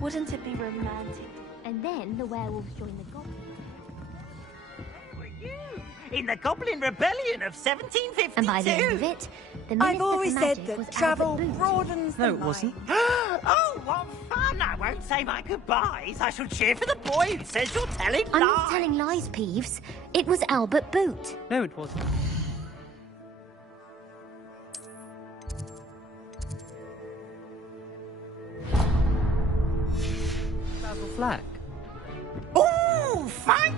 Wouldn't it be romantic? And then the werewolves join the goblins. Who are you? In the Goblin Rebellion of 1752. And by the end of it, the I've Minister always for said Magic was that travel Albert Booth. broadens the No, it wasn't. Oh, what fun! I won't say my goodbyes. I shall cheer for the boy who says you're telling lies. I'm not telling lies, Peeves. It was Albert Boot. No, it wasn't. Basil Flack. Ooh, fight!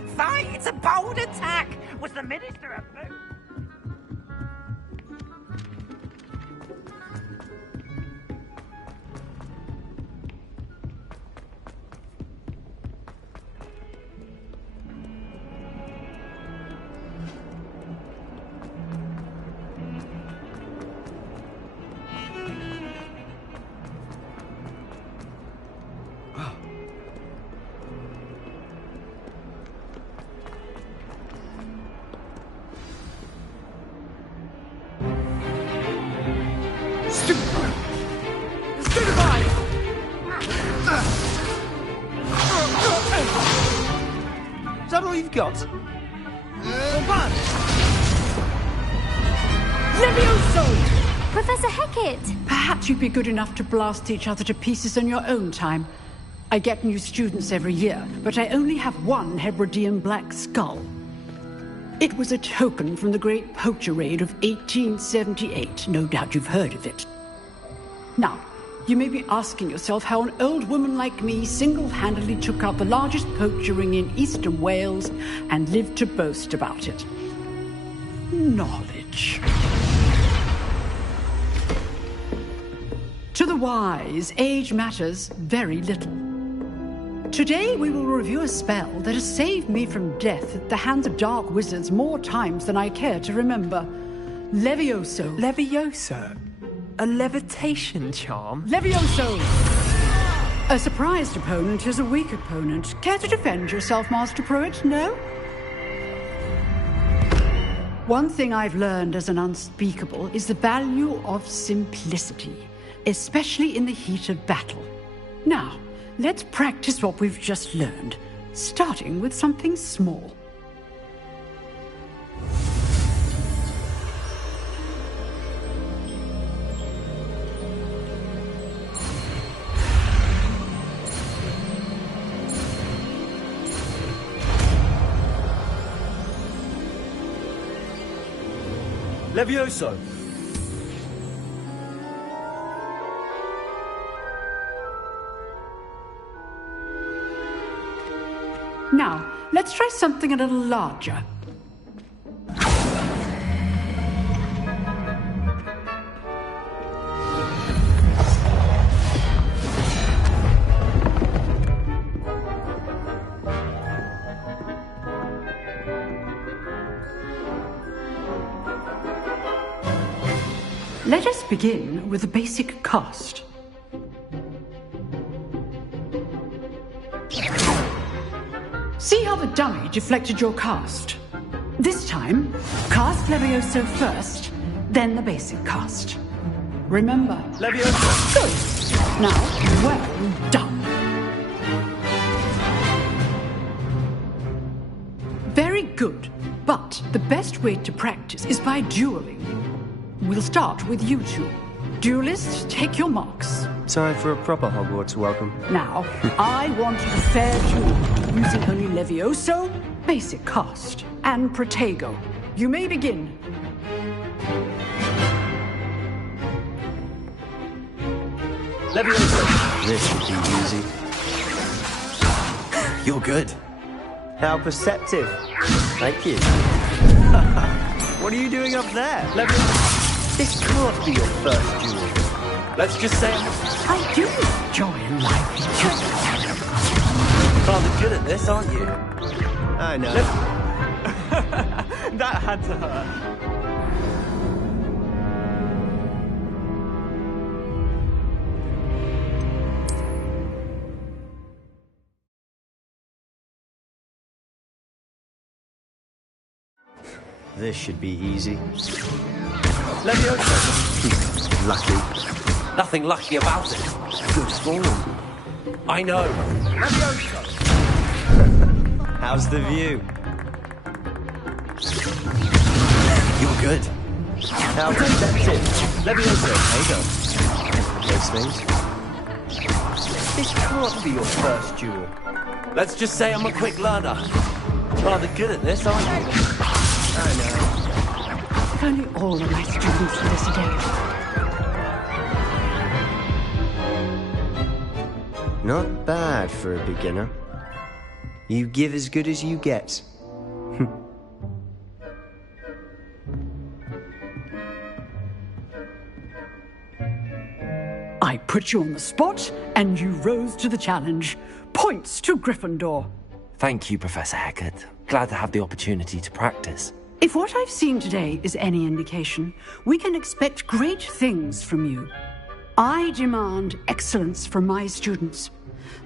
It's a bold attack. Was the Minister a boot? Is that all you've got? Levioso! Professor Hecat! Perhaps you'd be good enough to blast each other to pieces in your own time. I get new students every year, but I only have one Hebridean black skull. It was a token from the Great Poacher Raid of 1878. No doubt you've heard of it. Now, you may be asking yourself how an old woman like me single-handedly took out the largest poacher ring in eastern Wales and lived to boast about it. Knowledge. To the wise, age matters very little. Today we will review a spell that has saved me from death at the hands of dark wizards more times than I care to remember. Levioso. Levioso? A levitation charm? Levioso! A surprised opponent is a weak opponent. Care to defend yourself, Master Pruitt? No? One thing I've learned as an unspeakable is the value of simplicity, especially in the heat of battle. Now, let's practice what we've just learned, starting with something small. Levioso! Now, let's try something a little larger. Let us begin with the basic cast. See how the dummy deflected your cast? This time, cast Levioso first, then the basic cast. Remember. Levioso! Good. Now, well done. Very good. But the best way to practice is by dueling. We'll start with you two. Duelists, take your marks. Time for a proper Hogwarts welcome. Now, I want a fair duel, using only Levioso, basic cast, and Protego. You may begin. Levioso! This would be easy. You're good. How perceptive. Thank you. What are you doing up there? Levioso! This can't be your first duel. Let's just say I do enjoy life. rather good at this, aren't you? I know. That had to hurt. This should be easy. Levioso! Lucky. Nothing lucky about it. Good form. I know. How's the view? You're good. How perceptive. Levioso. Those things. This can't be your first duel. Let's just say I'm a quick learner. Rather good at this, aren't you? I know. If only all of my students were this again. Not bad for a beginner. You give as good as you get. I put you on the spot, and you rose to the challenge. Points to Gryffindor. Thank you, Professor Hecat. Glad to have the opportunity to practice. If what I've seen today is any indication, we can expect great things from you. I demand excellence from my students.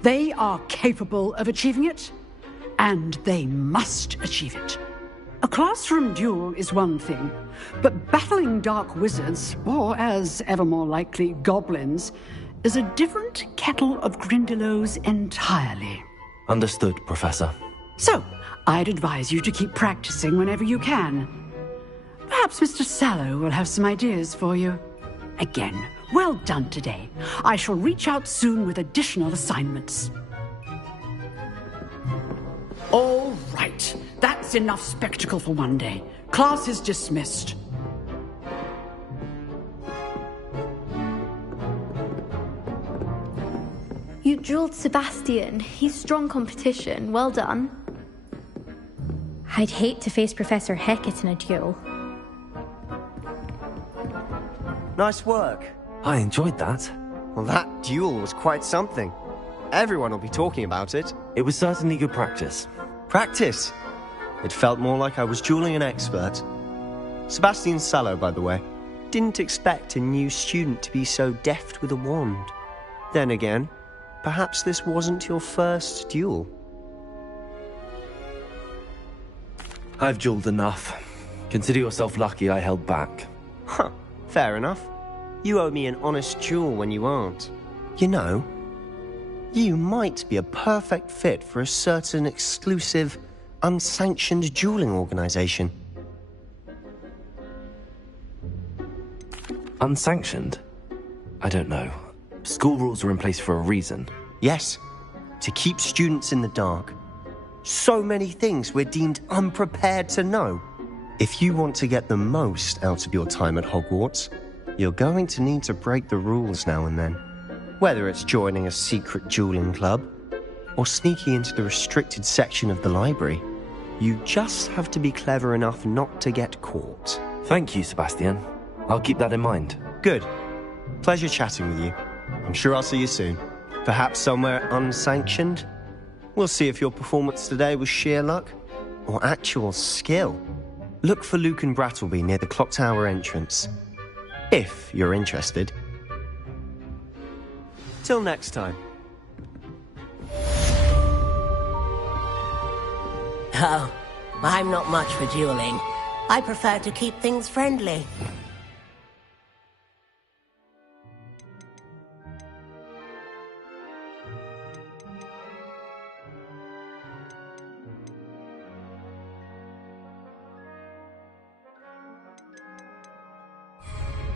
They are capable of achieving it, and they must achieve it. A classroom duel is one thing, but battling dark wizards, or as ever more likely, goblins, is a different kettle of Grindylows entirely. Understood, Professor. So, I'd advise you to keep practicing whenever you can. Perhaps Mr. Sallow will have some ideas for you. Again, well done today. I shall reach out soon with additional assignments. All right. That's enough spectacle for one day. Class is dismissed. You dueled Sebastian. He's strong competition. Well done. I'd hate to face Professor Hecat in a duel. Nice work. I enjoyed that. Well, that duel was quite something. Everyone will be talking about it. It was certainly good practice. Practice. It felt more like I was dueling an expert. Sebastian Sallow, by the way. Didn't expect a new student to be so deft with a wand. Then again, perhaps this wasn't your first duel. I've dueled enough. Consider yourself lucky I held back. Huh, fair enough. You owe me an honest duel when you aren't. You know, you might be a perfect fit for a certain exclusive, unsanctioned dueling organization. Unsanctioned? I don't know. School rules are in place for a reason. Yes, to keep students in the dark. So many things we're deemed unprepared to know. If you want to get the most out of your time at Hogwarts, you're going to need to break the rules now and then. Whether it's joining a secret dueling club, or sneaking into the restricted section of the library, you just have to be clever enough not to get caught. Thank you, Sebastian. I'll keep that in mind. Good. Pleasure chatting with you. I'm sure I'll see you soon. Perhaps somewhere unsanctioned? We'll see if your performance today was sheer luck or actual skill. Look for Luke and Brattleby near the clock tower entrance, if you're interested. Till next time. Oh, I'm not much for dueling. I prefer to keep things friendly.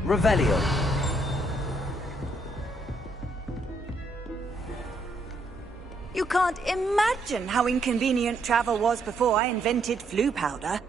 Revelio. You can't imagine how inconvenient travel was before I invented flu powder.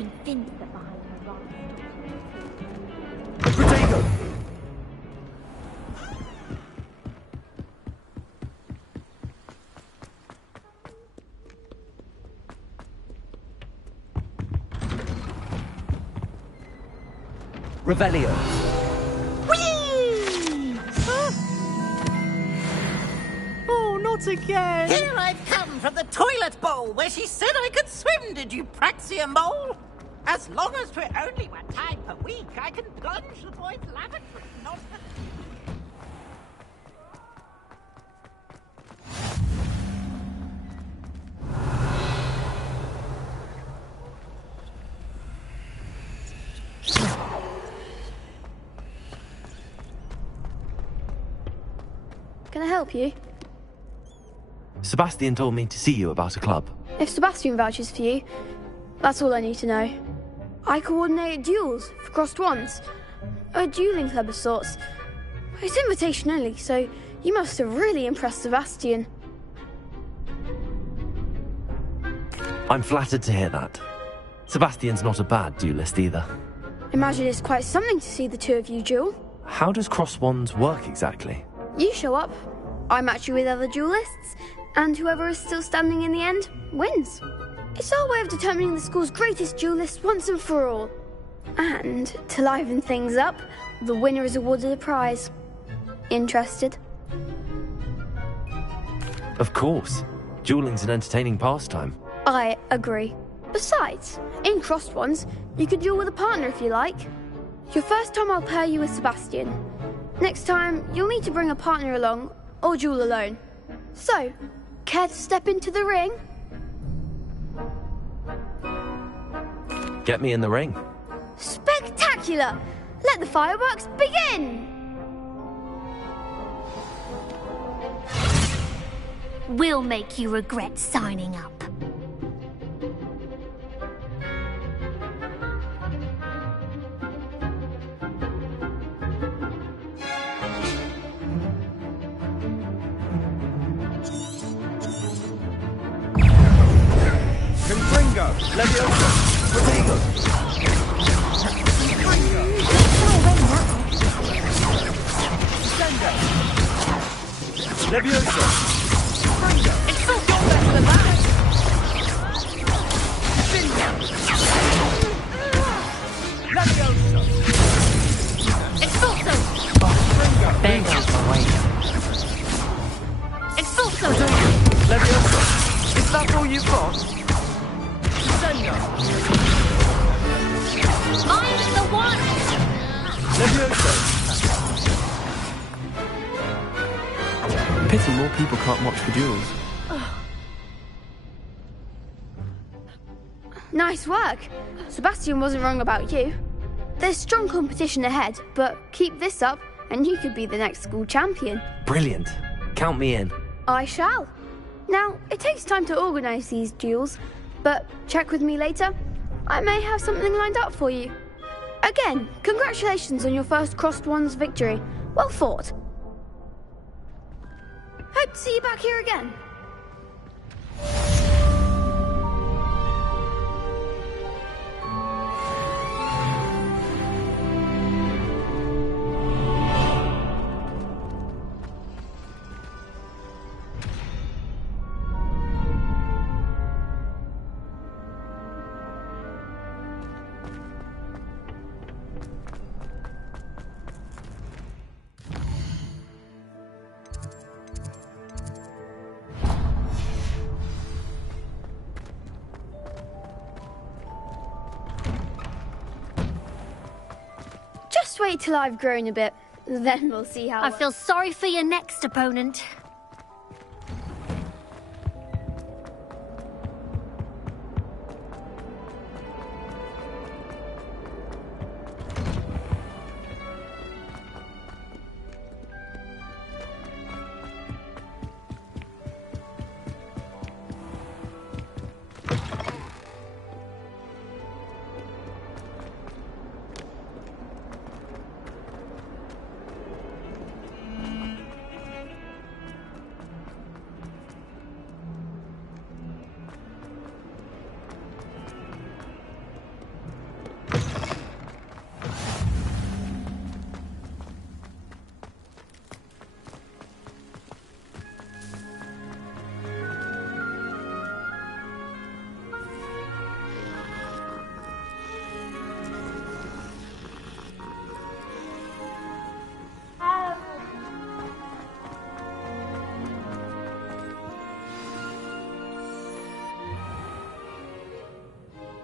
convinced that behind her rather Protego! Revelio. Oh, not again! Here I've come from the toilet bowl where she said I could swim, did you praxia mole? As long as 'twere only 1 time per week, I can plunge the boy's lavatory, not the... Can I help you? Sebastian told me to see you about a club. If Sebastian vouches for you, that's all I need to know. I coordinate duels for crossed wands. A dueling club of sorts. It's invitation only, so you must have really impressed Sebastian. I'm flattered to hear that. Sebastian's not a bad duelist either. Imagine it's quite something to see the two of you duel. How does cross wands work exactly? You show up, I match you with other duelists, and whoever is still standing in the end wins. It's our way of determining the school's greatest duelist once and for all. And to liven things up, the winner is awarded a prize. Interested? Of course. Dueling's an entertaining pastime. I agree. Besides, in crossed ones, you could duel with a partner if you like. Your first time I'll pair you with Sebastian. Next time, you'll need to bring a partner along, or duel alone. So, care to step into the ring? Get me in the ring. Spectacular! Let the fireworks begin! We'll make you regret signing up. Leviosa! Protego! Leviosa! It's still your better than that! Leviosa! It's still so... There goes my way. It's still so... Leviosa! Is that all you've got? Mine's the one! Leviosa! Pity more people can't watch the duels. Nice work. Sebastian wasn't wrong about you. There's strong competition ahead, but keep this up and you could be the next school champion. Brilliant. Count me in. I shall. Now, it takes time to organise these duels, but check with me later. I may have something lined up for you. Again, congratulations on your first crossed wands victory. Well fought. Hope to see you back here again. Just wait till I've grown a bit, then we'll see how... I feel sorry for your next opponent.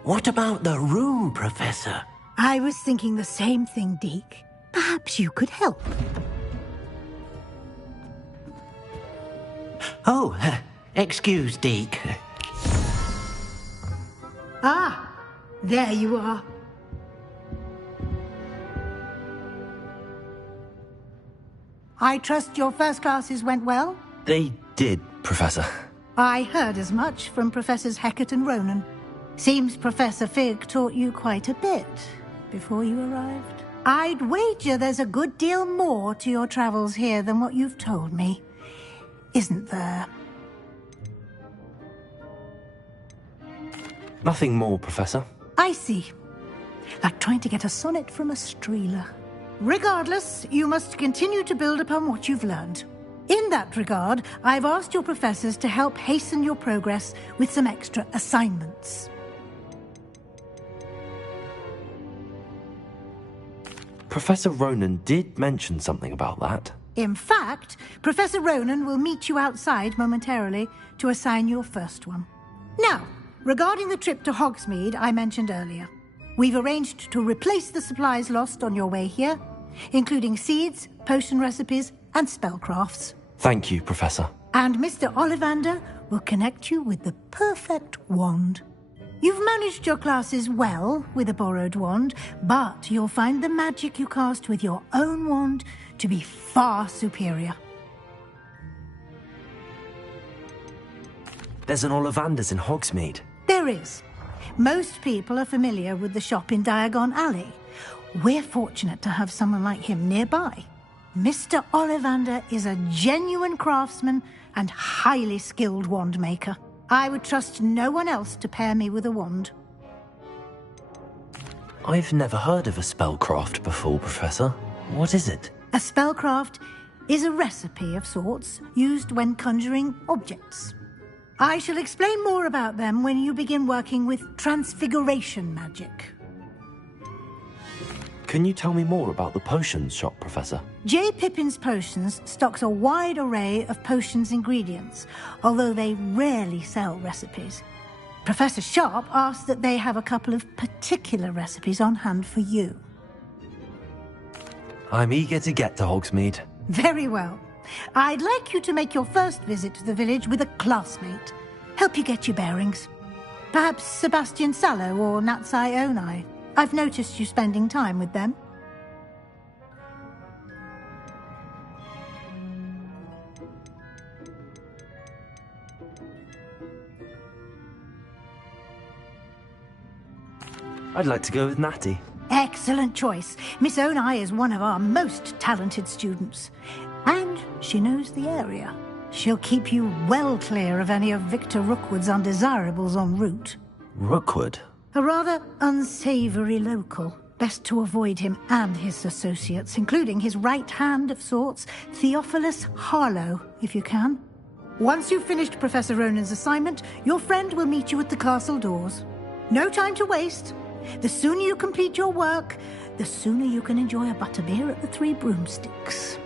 What about the room, Professor? I was thinking the same thing, Deke. Perhaps you could help. Oh, excuse, Deke. Ah, there you are. I trust your first classes went well? They did, Professor. I heard as much from Professors Hecat and Ronan. Seems Professor Fig taught you quite a bit before you arrived. I'd wager there's a good deal more to your travels here than what you've told me. Isn't there? Nothing more, Professor. I see. Like trying to get a sonnet from a streeler. Regardless, you must continue to build upon what you've learned. In that regard, I've asked your professors to help hasten your progress with some extra assignments. Professor Ronan did mention something about that. In fact, Professor Ronan will meet you outside momentarily to assign your first one. Now, regarding the trip to Hogsmeade I mentioned earlier, we've arranged to replace the supplies lost on your way here, including seeds, potion recipes, and spellcrafts. Thank you, Professor. And Mr. Ollivander will connect you with the perfect wand. You've managed your classes well with a borrowed wand, but you'll find the magic you cast with your own wand to be far superior. There's an Ollivander's in Hogsmeade. There is. Most people are familiar with the shop in Diagon Alley. We're fortunate to have someone like him nearby. Mr. Ollivander is a genuine craftsman and highly skilled wand maker. I would trust no one else to pair me with a wand. I've never heard of a spellcraft before, Professor. What is it? A spellcraft is a recipe of sorts used when conjuring objects. I shall explain more about them when you begin working with transfiguration magic. Can you tell me more about the potions shop, Professor? J. Pippin's Potions stocks a wide array of potions ingredients, although they rarely sell recipes. Professor Sharp asked that they have a couple of particular recipes on hand for you. I'm eager to get to Hogsmeade. Very well. I'd like you to make your first visit to the village with a classmate. Help you get your bearings. Perhaps Sebastian Sallow or Natsai Onai. I've noticed you spending time with them. I'd like to go with Natty. Excellent choice. Miss Onai is one of our most talented students. And she knows the area. She'll keep you well clear of any of Victor Rookwood's undesirables en route. Rookwood? A rather unsavoury local. Best to avoid him and his associates, including his right hand of sorts, Theophilus Harlow, if you can. Once you've finished Professor Ronan's assignment, your friend will meet you at the castle doors. No time to waste. The sooner you complete your work, the sooner you can enjoy a butterbeer at the Three Broomsticks.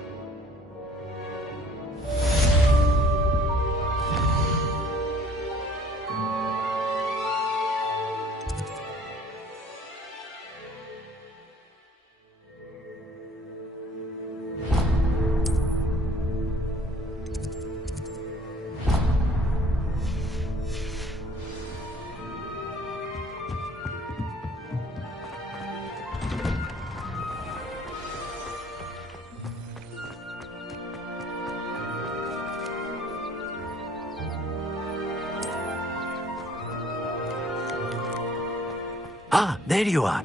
Ah, there you are.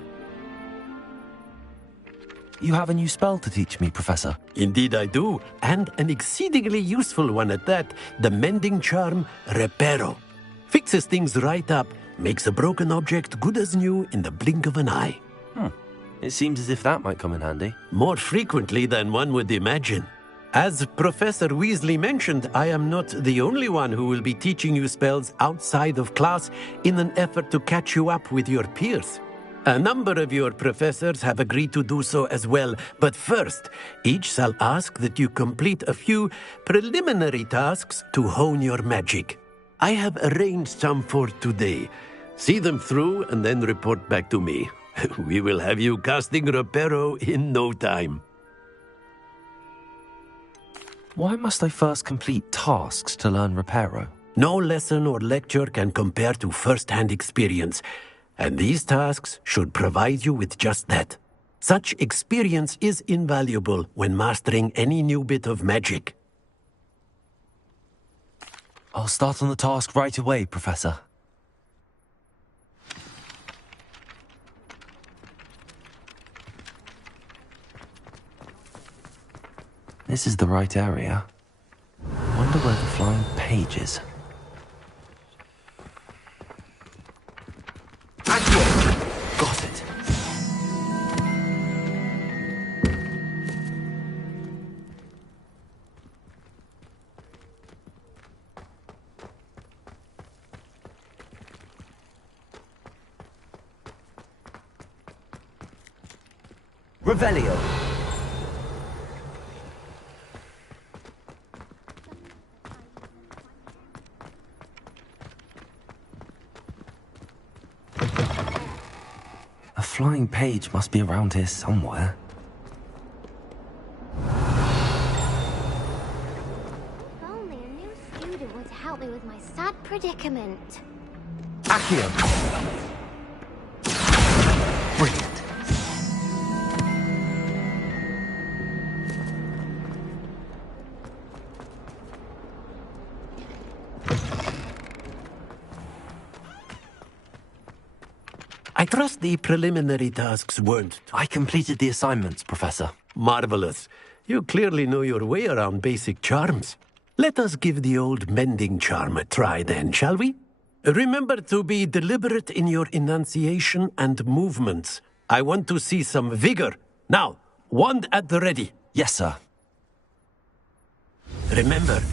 You have a new spell to teach me, Professor. Indeed I do, and an exceedingly useful one at that. The mending charm, Reparo. Fixes things right up, makes a broken object good as new in the blink of an eye. It seems as if that might come in handy. More frequently than one would imagine. As Professor Weasley mentioned, I am not the only one who will be teaching you spells outside of class in an effort to catch you up with your peers. A number of your professors have agreed to do so as well, but first, each shall ask that you complete a few preliminary tasks to hone your magic. I have arranged some for today. See them through and then report back to me. We will have you casting Reparo in no time. Why must I first complete tasks to learn Reparo? No lesson or lecture can compare to first-hand experience, and these tasks should provide you with just that. Such experience is invaluable when mastering any new bit of magic. I'll start on the task right away, Professor. This is the right area. Wonder where the flying page is. Got it. Revelio. A flying page must be around here somewhere. If only a new student would help me with my sad predicament. Accio. Brilliant. I trust the preliminary tasks weren't... I completed the assignments, Professor. Marvelous. You clearly know your way around basic charms. Let us give the old mending charm a try then, shall we? Remember to be deliberate in your enunciation and movements. I want to see some vigor. Now, wand at the ready. Yes, sir. Remember,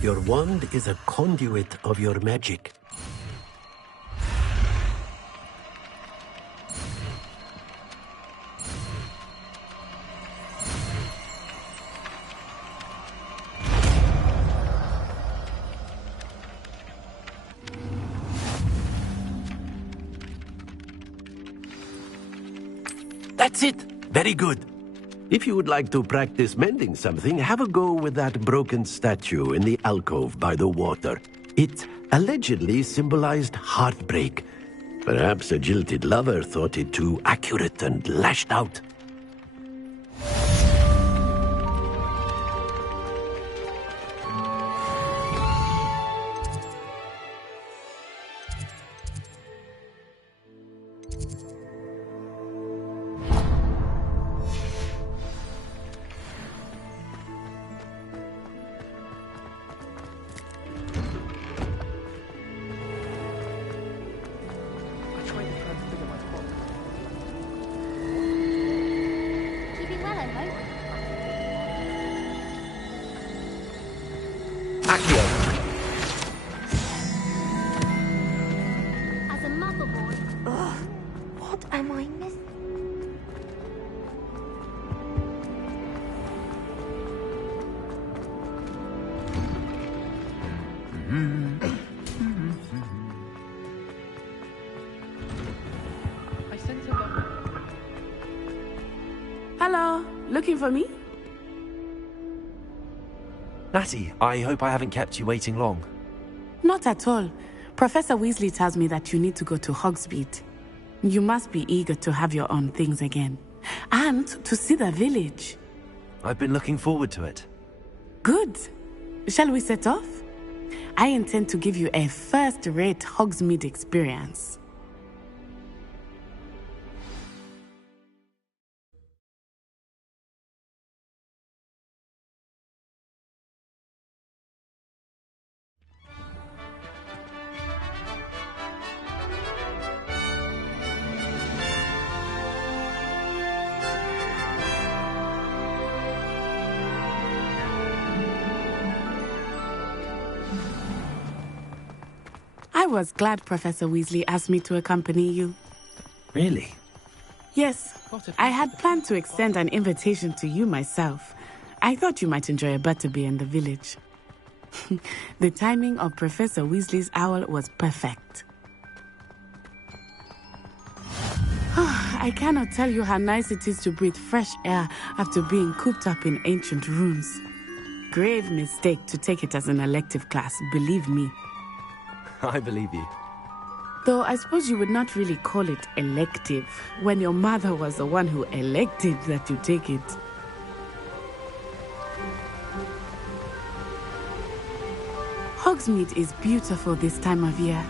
your wand is a conduit of your magic. That's it! Very good. If you would like to practice mending something, have a go with that broken statue in the alcove by the water. It allegedly symbolized heartbreak. Perhaps a jilted lover thought it too accurate and lashed out. Keeping well, I hope. Accio. As a motherboard. Ugh, what am I missing? Hello, looking for me? Natty, I hope I haven't kept you waiting long. Not at all. Professor Weasley tells me that you need to go to Hogsmeade. You must be eager to have your own things again. And to see the village. I've been looking forward to it. Good. Shall we set off? I intend to give you a first-rate Hogsmeade experience. I was glad Professor Weasley asked me to accompany you. Really? Yes, I had planned to extend an invitation to you myself. I thought you might enjoy a butterbeer in the village. The timing of Professor Weasley's owl was perfect. I cannot tell you how nice it is to breathe fresh air after being cooped up in ancient rooms. Grave mistake to take it as an elective class, believe me. I believe you. Though I suppose you would not really call it elective when your mother was the one who elected that you take it. Hogsmeade is beautiful this time of year.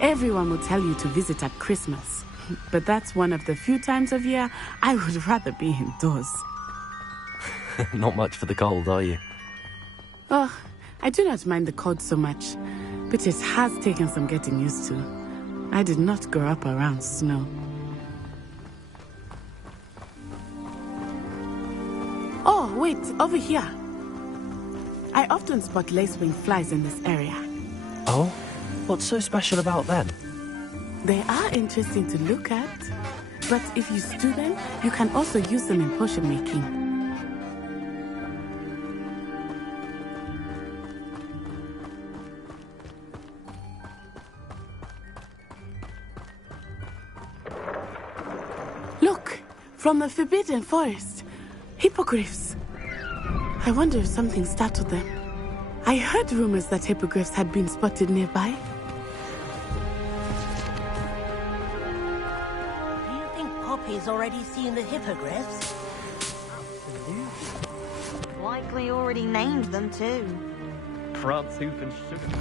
Everyone will tell you to visit at Christmas. But that's one of the few times of year I would rather be indoors. Not much for the cold, are you? Oh, I do not mind the cold so much, but it has taken some getting used to. I did not grow up around snow. Oh, wait, over here. I often spot lacewing flies in this area. Oh? What's so special about them? They are interesting to look at, but if you stew them, you can also use them in potion making. Look, from the Forbidden Forest, hippogriffs. I wonder if something startled them. I heard rumors that hippogriffs had been spotted nearby. Do you think Poppy's already seen the hippogriffs? Likely already named them too. Prance, hoof and sugar.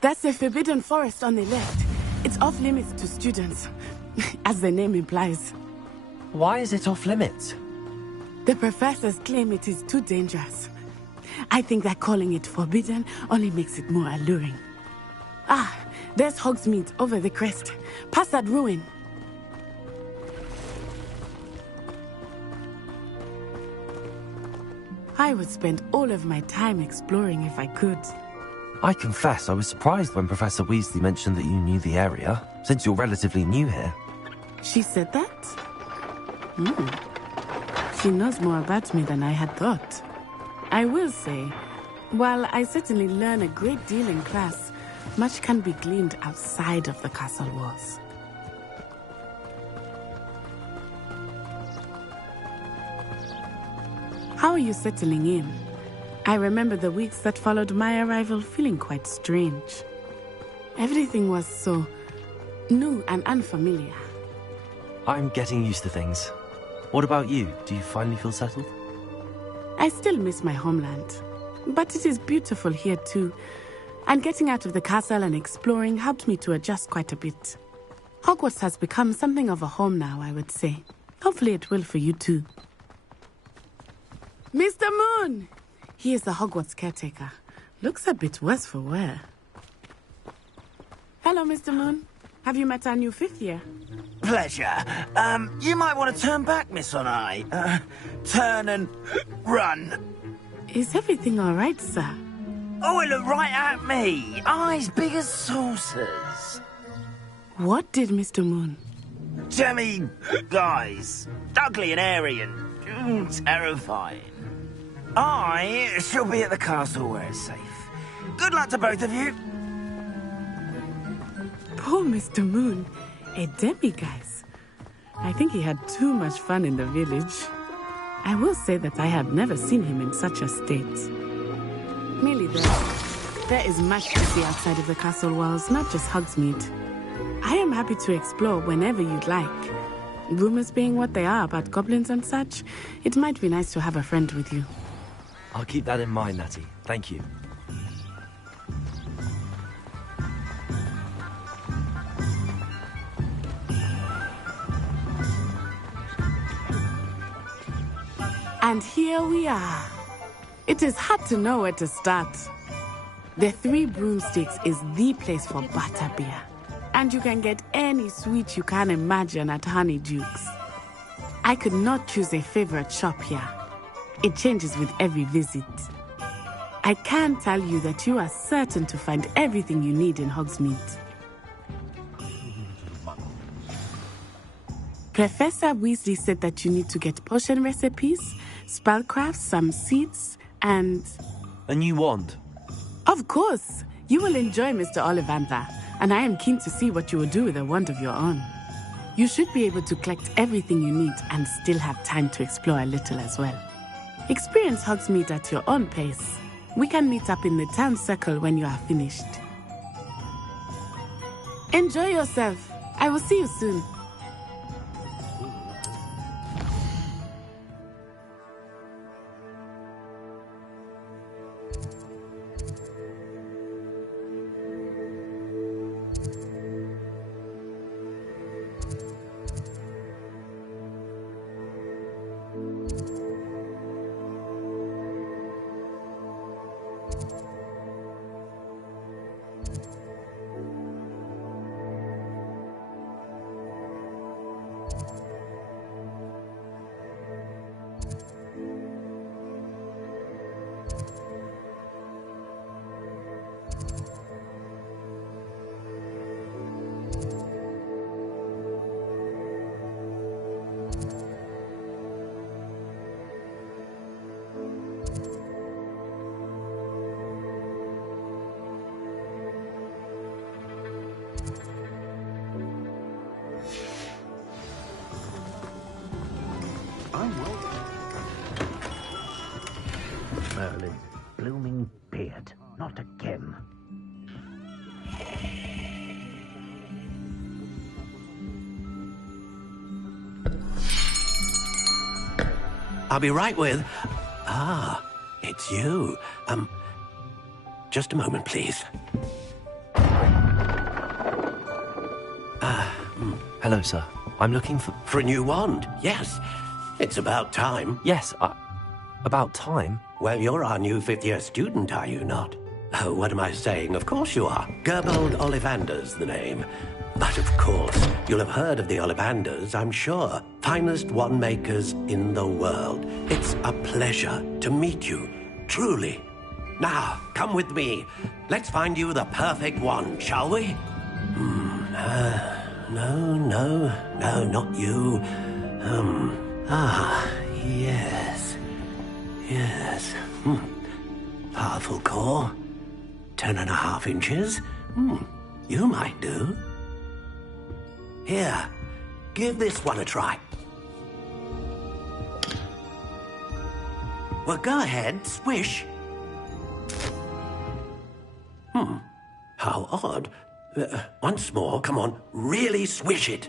That's the Forbidden Forest on the left. It's off limits to students, as the name implies. Why is it off limits? The professors claim it is too dangerous. I think that calling it forbidden only makes it more alluring. Ah, there's Hogsmeade over the crest. Past that ruin. I would spend all of my time exploring if I could. I confess I was surprised when Professor Weasley mentioned that you knew the area, since you're relatively new here. She said that? She knows more about me than I had thought. I will say, while I certainly learn a great deal in class, much can be gleaned outside of the castle walls. How are you settling in? I remember the weeks that followed my arrival feeling quite strange. Everything was so new and unfamiliar. I'm getting used to things. What about you? Do you finally feel settled? I still miss my homeland, but it is beautiful here too. And getting out of the castle and exploring helped me to adjust quite a bit. Hogwarts has become something of a home now, I would say. Hopefully it will for you too. Mr. Moon! He is the Hogwarts caretaker. Looks a bit worse for wear. Hello, Mr. Moon. Have you met our new fifth year? Pleasure. You might want to turn back, Miss Onai. Turn and run. Is everything all right, sir? Oh, it looked right at me. Eyes big as saucers. What did Mr. Moon? Jemmy guys. Ugly and airy and terrifying. I shall be at the castle where it's safe. Good luck to both of you. Poor Mr. Moon. A demiguise. I think he had too much fun in the village. I will say that I have never seen him in such a state. Merely there is much to see outside of the castle walls, not just Hogsmeade. I am happy to explore whenever you'd like. Rumors being what they are about goblins and such, it might be nice to have a friend with you. I'll keep that in mind, Natty. Thank you. And here we are. It is hard to know where to start. The Three Broomsticks is the place for butterbeer. And you can get any sweet you can imagine at Honeydukes. I could not choose a favorite shop here. It changes with every visit. I can tell you that you are certain to find everything you need in Hogsmeade. Professor Weasley said that you need to get potion recipes, spellcrafts, some seeds, and... A new wand? Of course! You will enjoy Mr. Ollivander, and I am keen to see what you will do with a wand of your own. You should be able to collect everything you need and still have time to explore a little as well. Experience Hogsmeade at your own pace. We can meet up in the town circle when you are finished. Enjoy yourself. I will see you soon. Merlin's blooming beard. Not again. I'll be right with... it's you. Just a moment, please. Hello, sir. I'm looking for... For a new wand, yes. It's about time. Yes, about time? Well, you're our new fifth-year student, are you not? Oh, what am I saying? Of course you are. Gerbold Ollivander's the name. But of course, you'll have heard of the Ollivanders, I'm sure. Finest wand makers in the world. It's a pleasure to meet you, truly. Now, come with me. Let's find you the perfect wand, shall we? No, not you. Yes. Powerful core. 10.5 inches. You might do. Here, give this one a try. Well, go ahead, swish. How odd. Once more, come on, really swish it.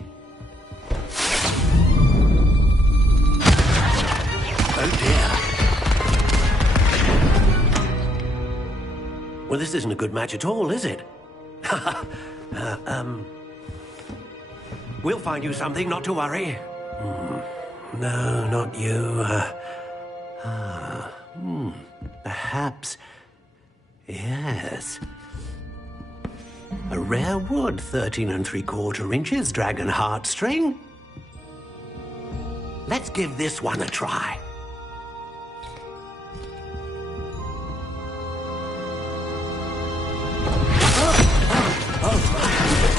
Oh dear. Well, this isn't a good match at all, is it? We'll find you something, not to worry. No, not you. Perhaps... Yes. A rare wood, 13 3/4 inches, dragon heartstring. Let's give this one a try.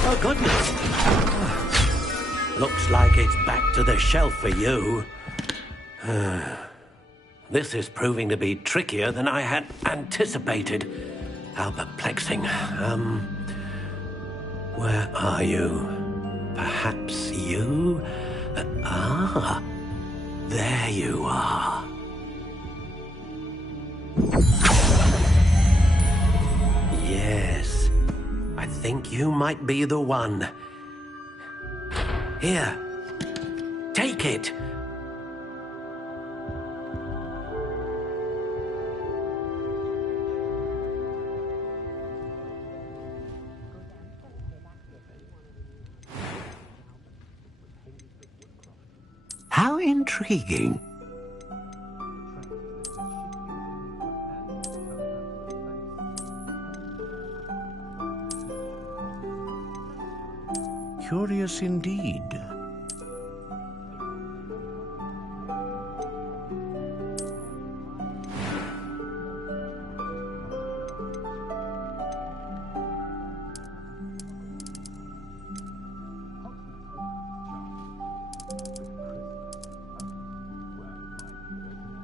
Oh, goodness. Looks like it's back to the shelf for you. This is proving to be trickier than I had anticipated. How perplexing. Where are you? Perhaps you? There you are. Yes, I think you might be the one. Here, take it. How intriguing. Curious indeed.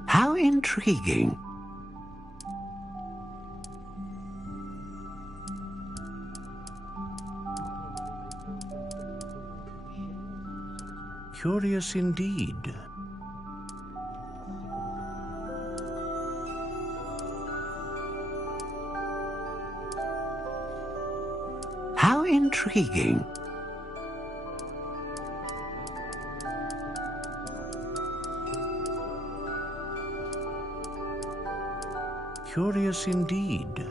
How intriguing. Curious indeed. How intriguing. Curious indeed.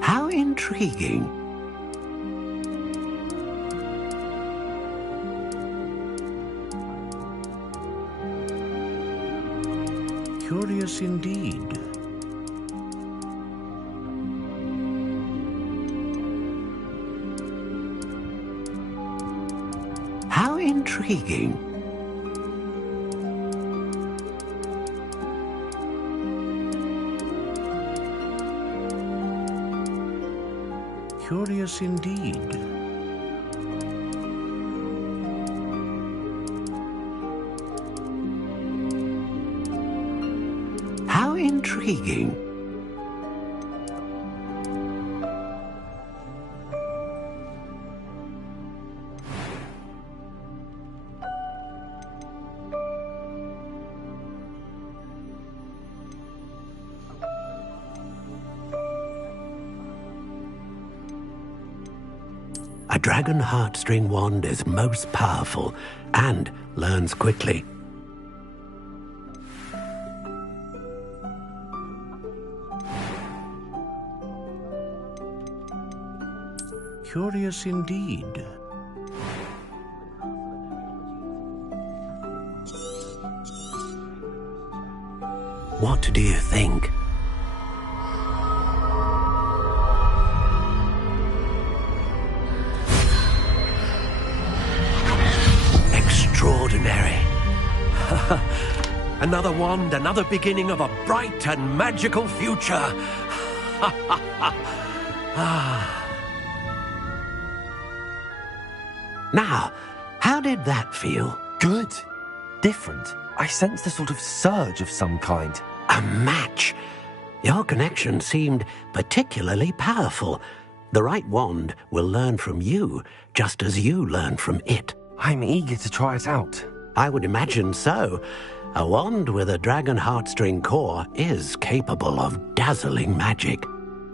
How intriguing. Curious indeed. How intriguing. Curious indeed. How intriguing. A dragon heartstring wand is most powerful and learns quickly. Curious indeed. What do you think? Extraordinary. Another wand, another beginning of a bright and magical future. Now, how did that feel? Good. Different. I sensed a sort of surge of some kind. A match. Your connection seemed particularly powerful. The right wand will learn from you, just as you learn from it. I'm eager to try it out. I would imagine so. A wand with a dragon heartstring core is capable of dazzling magic.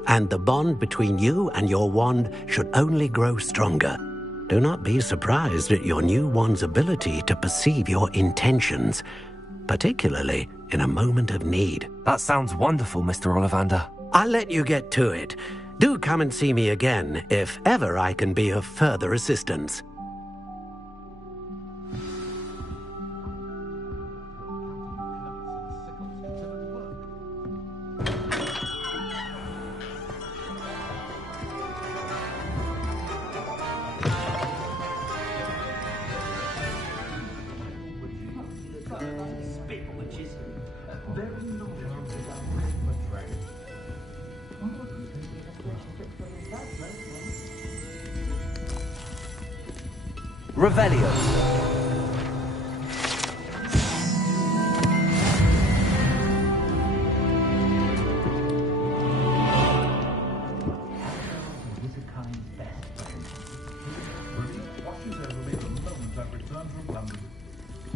And the bond between you and your wand should only grow stronger. Do not be surprised at your new wand's ability to perceive your intentions, particularly in a moment of need. That sounds wonderful, Mr. Ollivander. I'll let you get to it. Do come and see me again if ever I can be of further assistance. Revelio.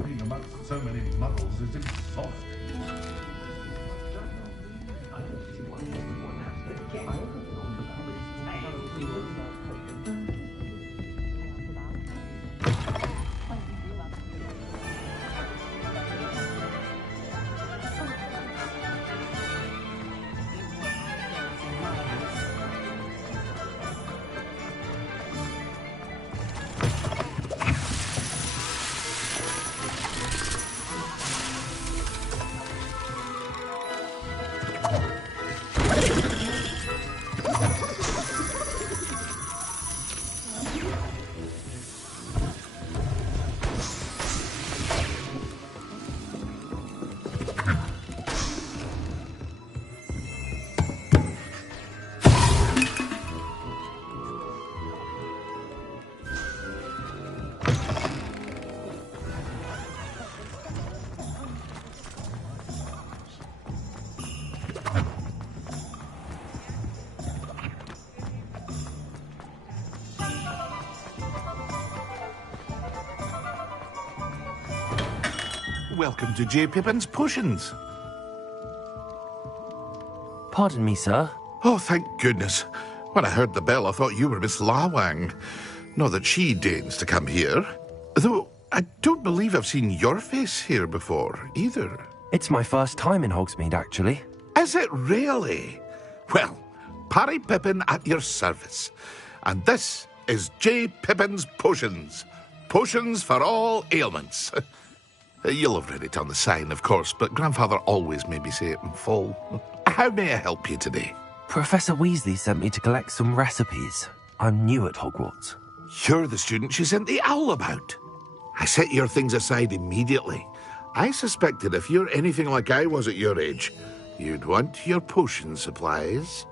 Being amongst so many muggles is exhausting. Welcome to J. Pippin's Potions. Pardon me, sir. Oh, thank goodness. When I heard the bell, I thought you were Miss Lawang. Not that she deigns to come here. Though I don't believe I've seen your face here before, either. It's my first time in Hogsmeade, actually. Is it really? Well, Parry Pippin at your service. And this is J. Pippin's Potions. Potions for all ailments. You'll have read it on the sign, of course, but Grandfather always made me say it in full. How may I help you today? Professor Weasley sent me to collect some recipes. I'm new at Hogwarts. You're the student she sent the owl about. I set your things aside immediately. I suspected if you're anything like I was at your age, you'd want your potion supplies.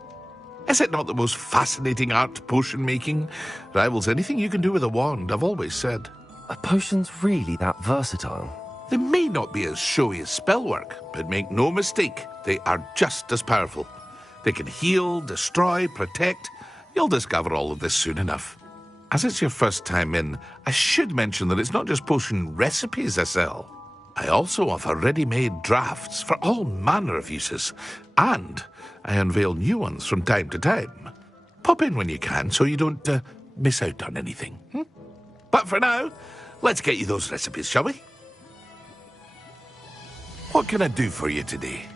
Is it not the most fascinating art, potion making? Rivals anything you can do with a wand, I've always said. Are potions really that versatile? They may not be as showy as spellwork, but make no mistake, they are just as powerful. They can heal, destroy, protect. You'll discover all of this soon enough. As it's your first time in, I should mention that it's not just potion recipes I sell. I also offer ready-made drafts for all manner of uses, and I unveil new ones from time to time. Pop in when you can so you don't miss out on anything. But for now, let's get you those recipes, shall we? What can I do for you today?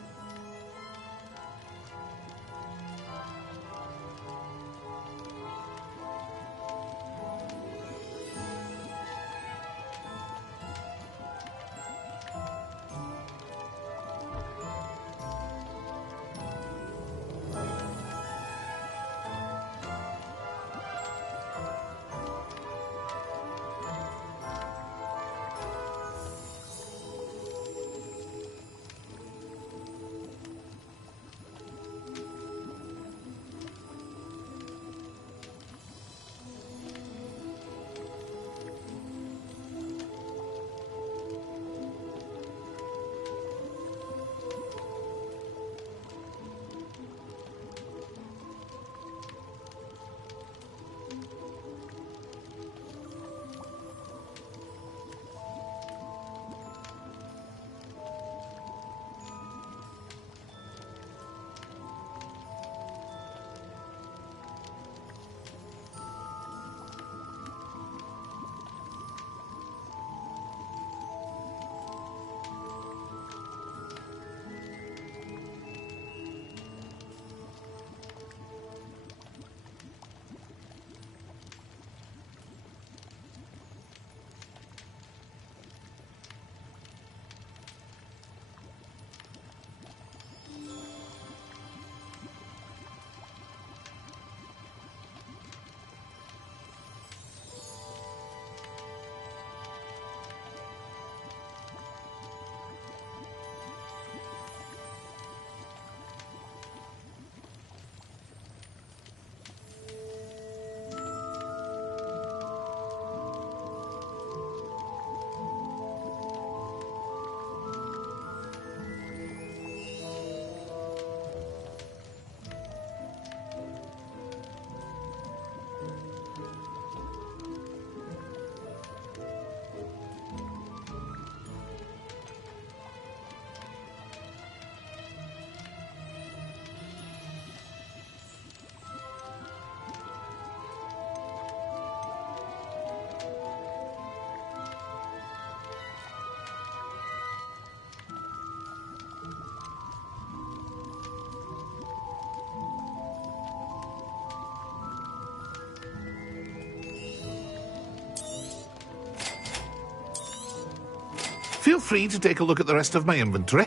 Feel free to take a look at the rest of my inventory,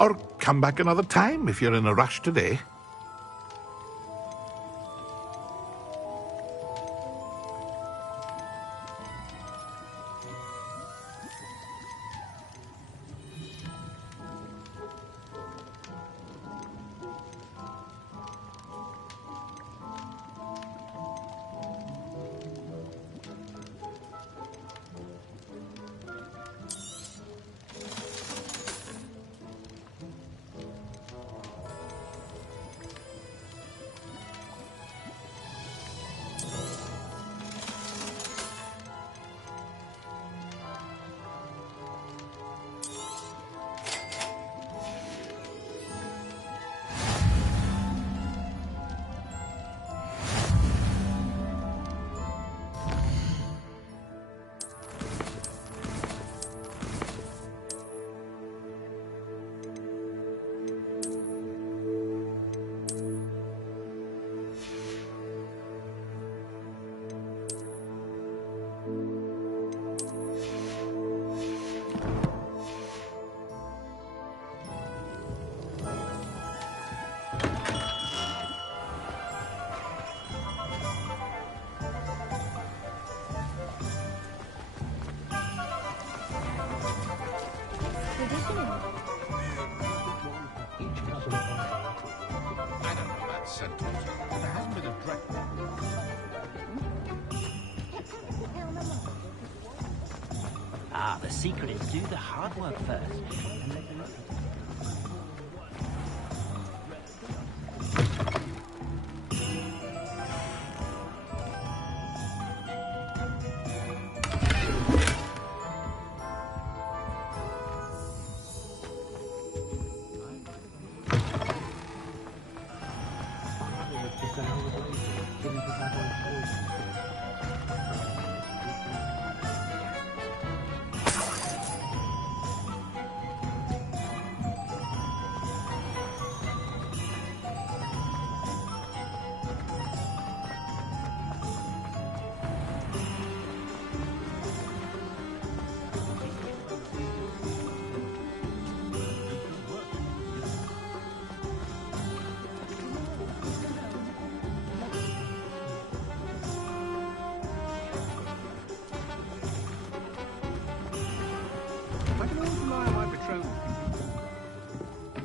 or come back another time if you're in a rush today. I don't know that sentence. There hasn't been a drink. Ah, the secret is do the hard work first.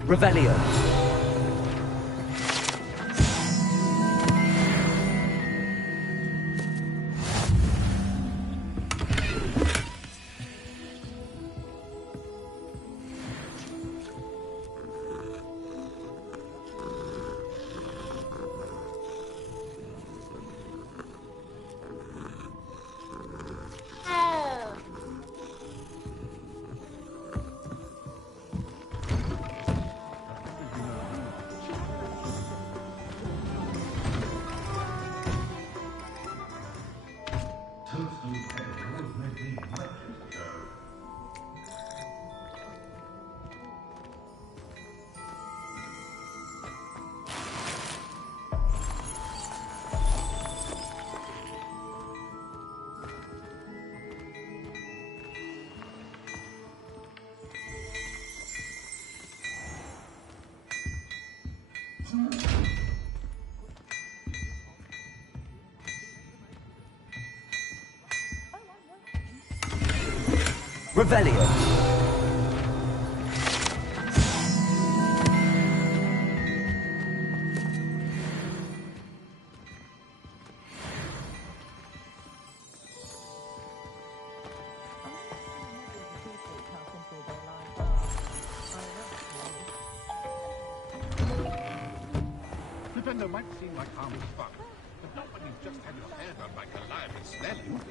Revelio. Revelio. Flipendo might seem like harmless fun, but not when you've just had your hair done by Goliath Snelling.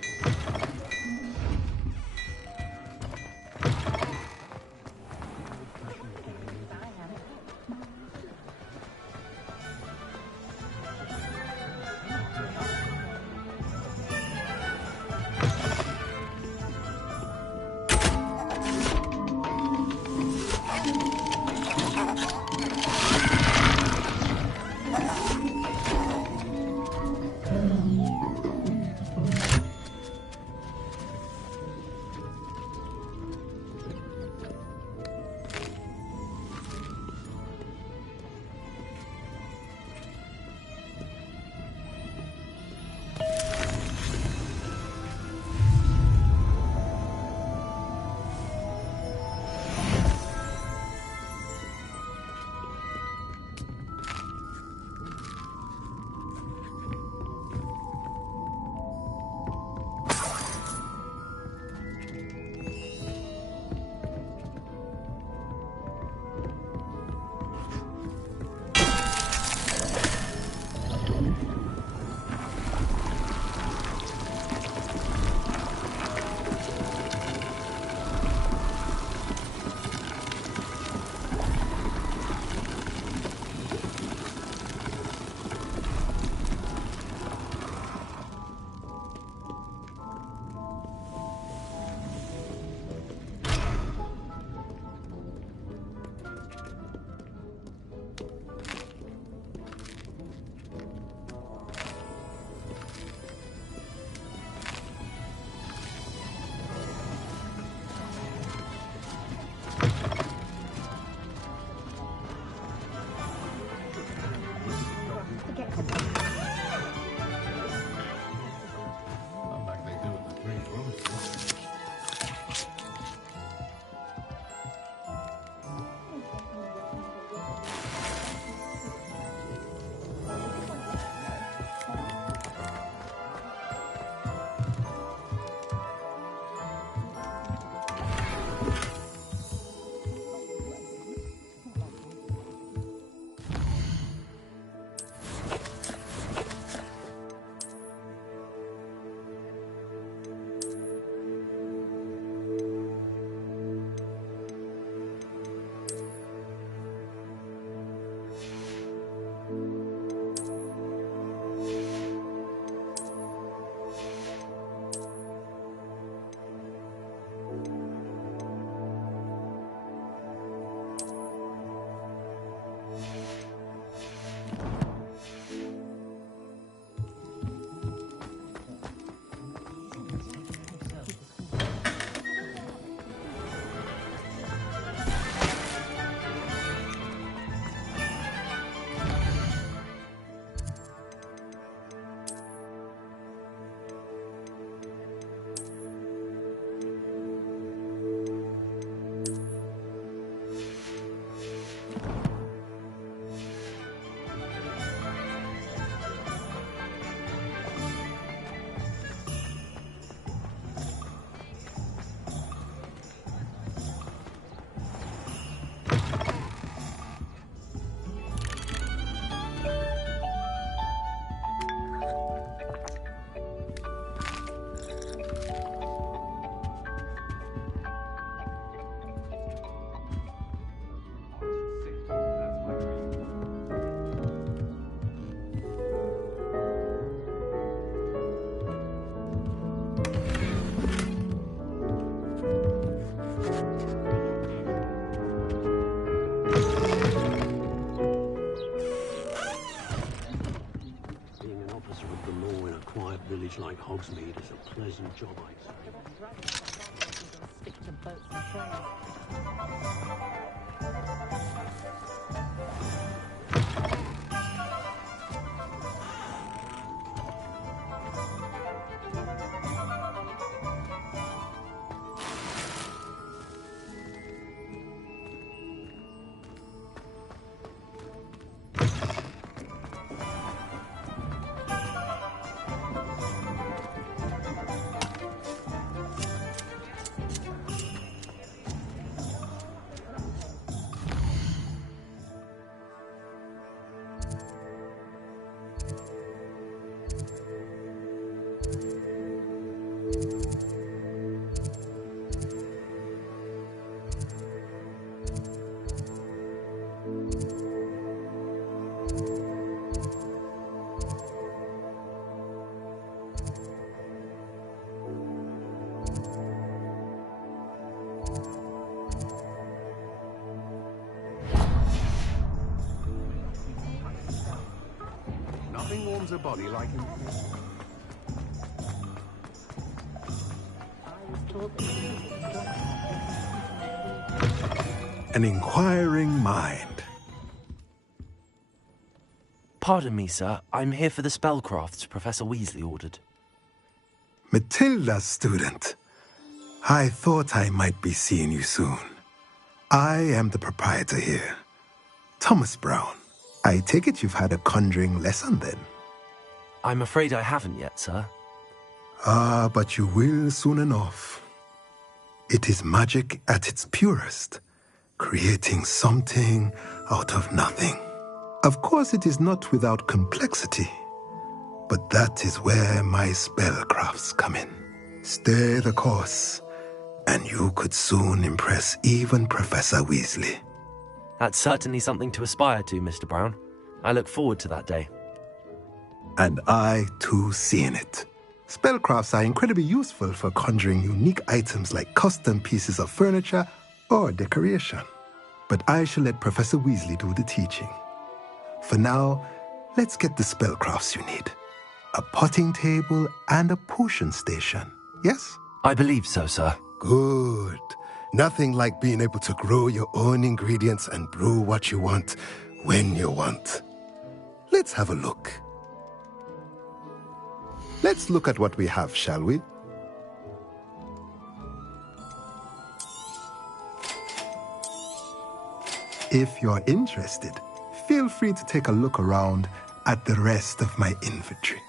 village like Hogsmeade is a pleasant job, I'd say. Stick to boats and trains. Nothing warms a body like an inquiring mind. Pardon me, sir. I'm here for the spellcrafts Professor Weasley ordered. Matilda's student. I thought I might be seeing you soon. I am the proprietor here, Thomas Brown. I take it you've had a conjuring lesson then? I'm afraid I haven't yet, sir. Ah, but you will soon enough. It is magic at its purest, creating something out of nothing. Of course, it is not without complexity, but that is where my spellcrafts come in. Stay the course, and you could soon impress even Professor Weasley. That's certainly something to aspire to, Mr. Brown. I look forward to that day. And I, too, see in it. Spellcrafts are incredibly useful for conjuring unique items like custom pieces of furniture or decoration. But I shall let Professor Weasley do the teaching. For now, let's get the spellcrafts you need. A potting table and a potion station, yes? I believe so, sir. Good. Nothing like being able to grow your own ingredients and brew what you want when you want. Let's have a look. Let's look at what we have, shall we? If you're interested, feel free to take a look around at the rest of my inventory.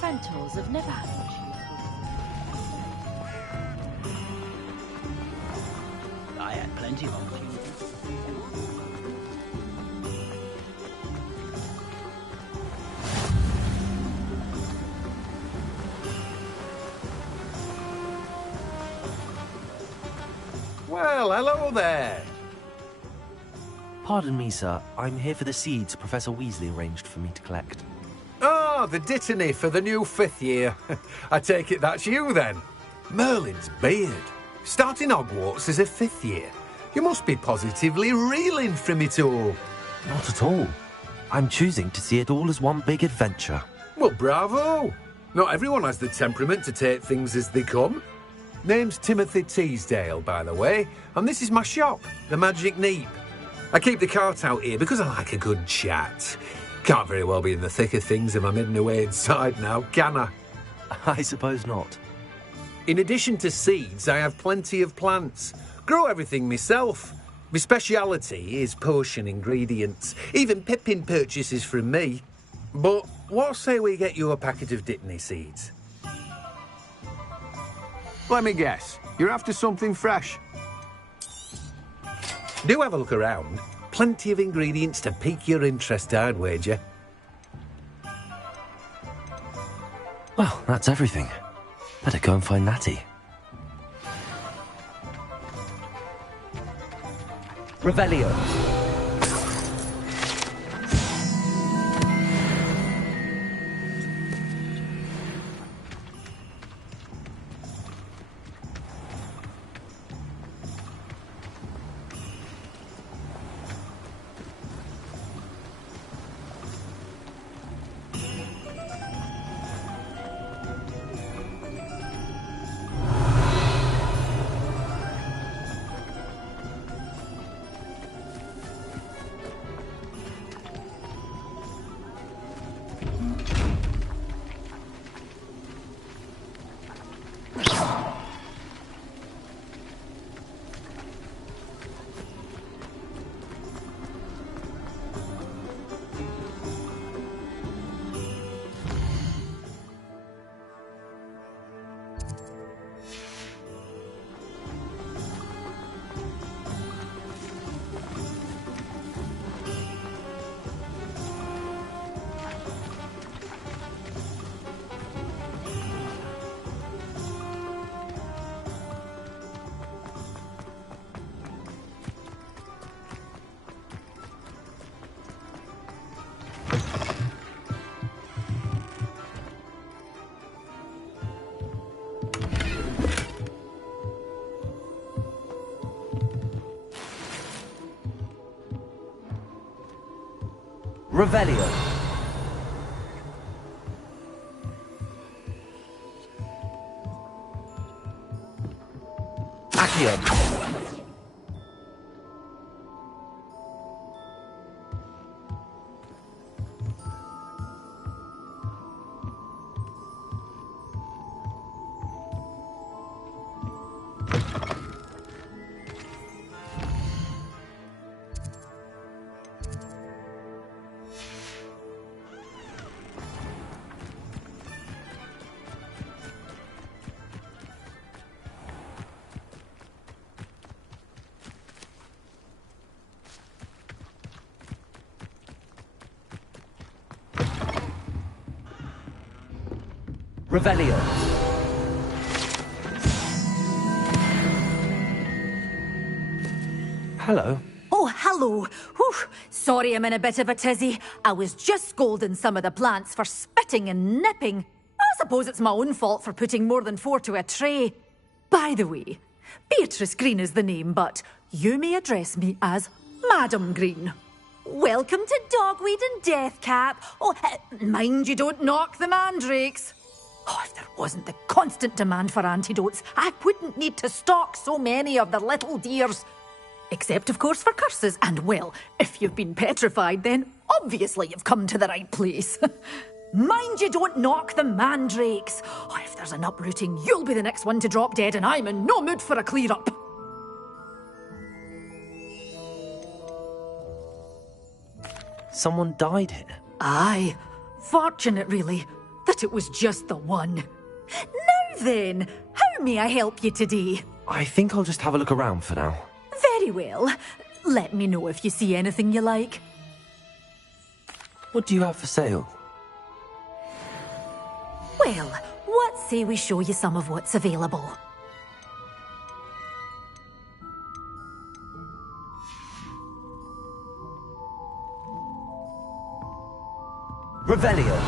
Centaurs have never had much use. I had plenty of opportunities. Well, hello there. Pardon me, sir. I'm here for the seeds Professor Weasley arranged for me to collect. Oh, the dittany for the new 5th year. I take it that's you, then. Merlin's beard. Starting Hogwarts as a 5th year. You must be positively reeling from it all. Not at all. I'm choosing to see it all as one big adventure. Well, bravo. Not everyone has the temperament to take things as they come. Name's Timothy Teasdale, by the way, and this is my shop, the Magic Neep. I keep the cart out here because I like a good chat. Can't very well be in the thick of things if I'm hidden away inside now, can I? I suppose not. In addition to seeds, I have plenty of plants. Grow everything myself. My speciality is potion ingredients. Even Pippin purchases from me. But what say we get you a packet of Dittany seeds? Let me guess. You're after something fresh. Do have a look around. Plenty of ingredients to pique your interest, I'd wager. Well, that's everything. Better go and find Natty. Revelio. Revelio. Accio. Revelio. Hello. Oh, hello. Whew. Sorry I'm in a bit of a tizzy. I was just scolding some of the plants for spitting and nipping. I suppose it's my own fault for putting more than 4 to a tray. By the way, Beatrice Green is the name, but you may address me as Madam Green. Welcome to Dogweed and Deathcap. Oh, mind you don't knock the mandrakes. Oh, if there wasn't the constant demand for antidotes, I wouldn't need to stock so many of the little dears. Except, of course, for curses. And, well, if you've been petrified, then obviously you've come to the right place. Mind you don't knock the mandrakes. Oh, if there's an uprooting, you'll be the next one to drop dead, and I'm in no mood for a clear-up. Someone died here? Aye. Fortunate, really, that it was just the one. Now then, how may I help you today? I think I'll just have a look around for now. Very well. Let me know if you see anything you like. What do you have for sale? Well, what say we show you some of what's available? Revelio.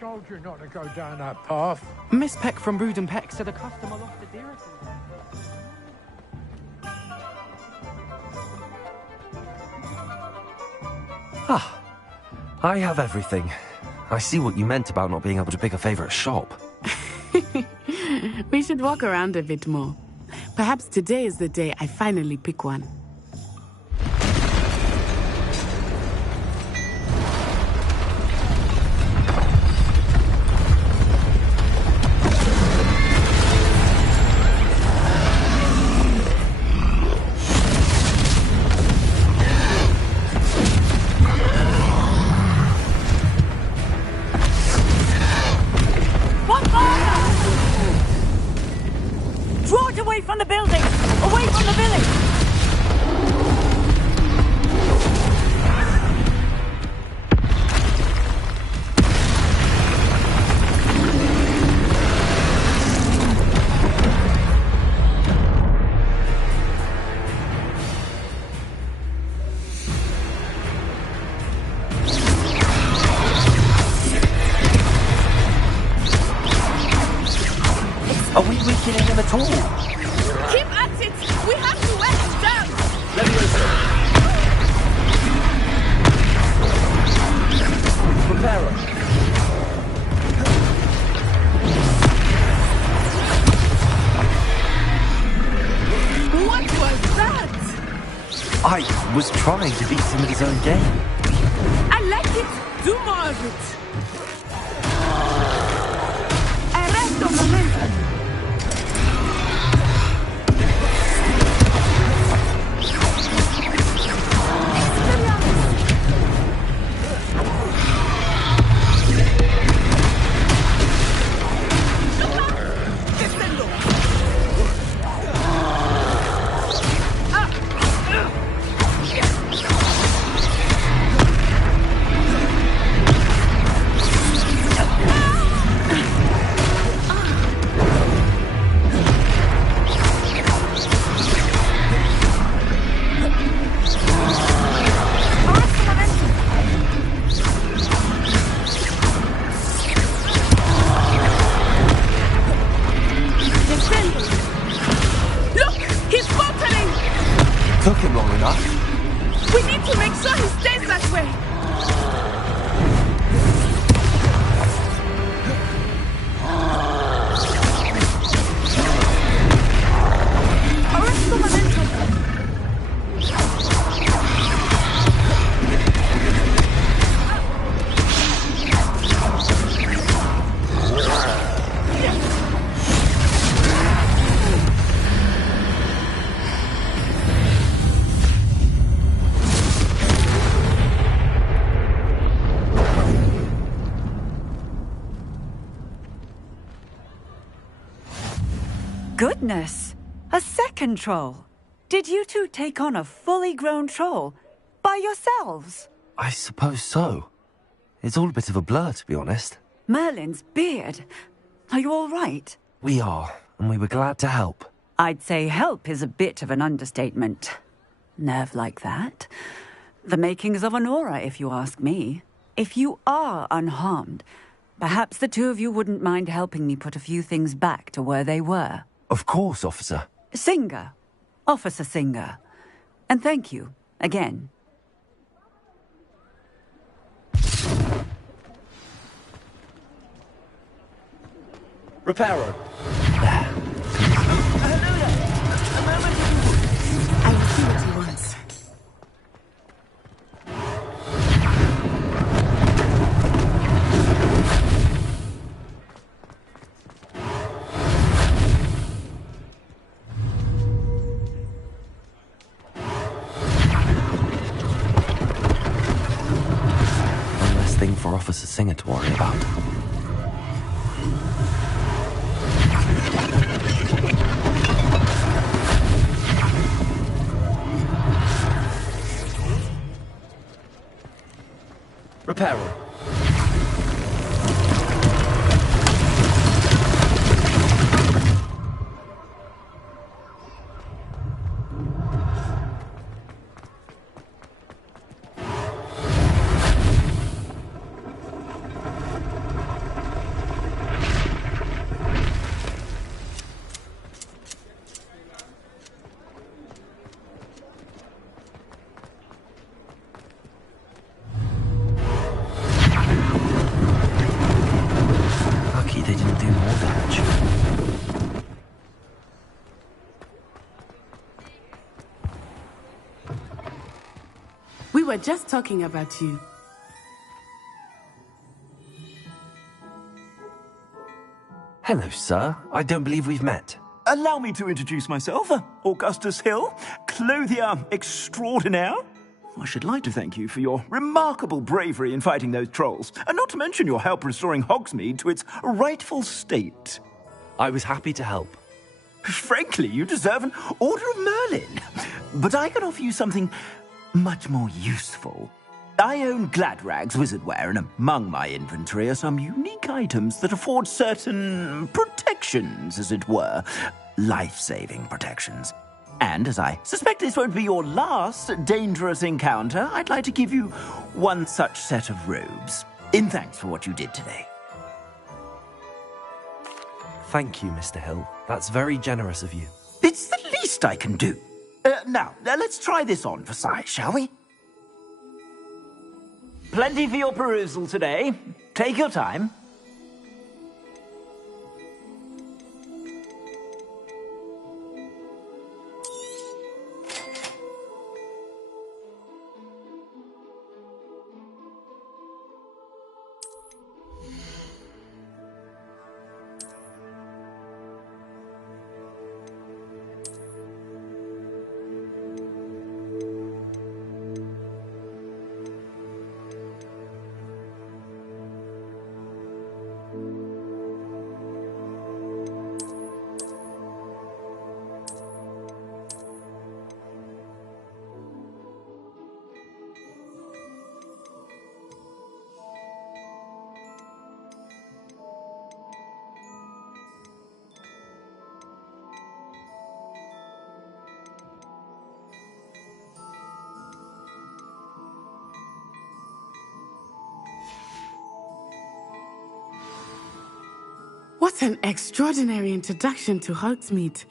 Told you not to go down that path. Miss Peck from Brood and Peck said a customer lost a deer. Ah, I have everything. I see what you meant about not being able to pick a favourite shop. We should walk around a bit more. Perhaps today is the day I finally pick one. Are we weakening him at all? Keep at it! We have to wear him down! Prepare. What was that? I was trying to beat him at his own game. I like it! Do more of it! Arresto momento! Took him long enough. We need to make sure he stays that way. Arresto momento. Goodness! A second troll! Did you two take on a fully grown troll? By yourselves? I suppose so. It's all a bit of a blur, to be honest. Merlin's beard. Are you all right? We are, and we were glad to help. I'd say help is a bit of an understatement. Nerve like that. The makings of an aura, if you ask me. If you are unharmed, perhaps the two of you wouldn't mind helping me put a few things back to where they were. Of course, officer. Singer. Officer Singer. And thank you, again. Reparo. Hello for Officer Singer to worry about. Reparo. We were just talking about you. Hello, sir. I don't believe we've met. Allow me to introduce myself, Augustus Hill, clothier extraordinaire. I should like to thank you for your remarkable bravery in fighting those trolls, and not to mention your help restoring Hogsmeade to its rightful state. I was happy to help. Frankly, you deserve an Order of Merlin. But I can offer you something much more useful. I own Gladrag's wizardware, and among my inventory are some unique items that afford certain protections, as it were. Life-saving protections. And as I suspect this won't be your last dangerous encounter, I'd like to give you one such set of robes, in thanks for what you did today. Thank you, Mr. Hill. That's very generous of you. It's the least I can do. Now, let's try this on for size, shall we? Plenty for your perusal today. Take your time. What an extraordinary introduction to Hogsmeade.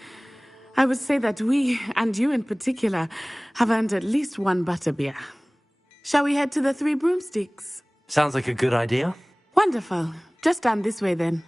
I would say that we, and you in particular, have earned at least one butterbeer. Shall we head to the Three Broomsticks? Sounds like a good idea. Wonderful. Just stand this way then.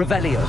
Revelio.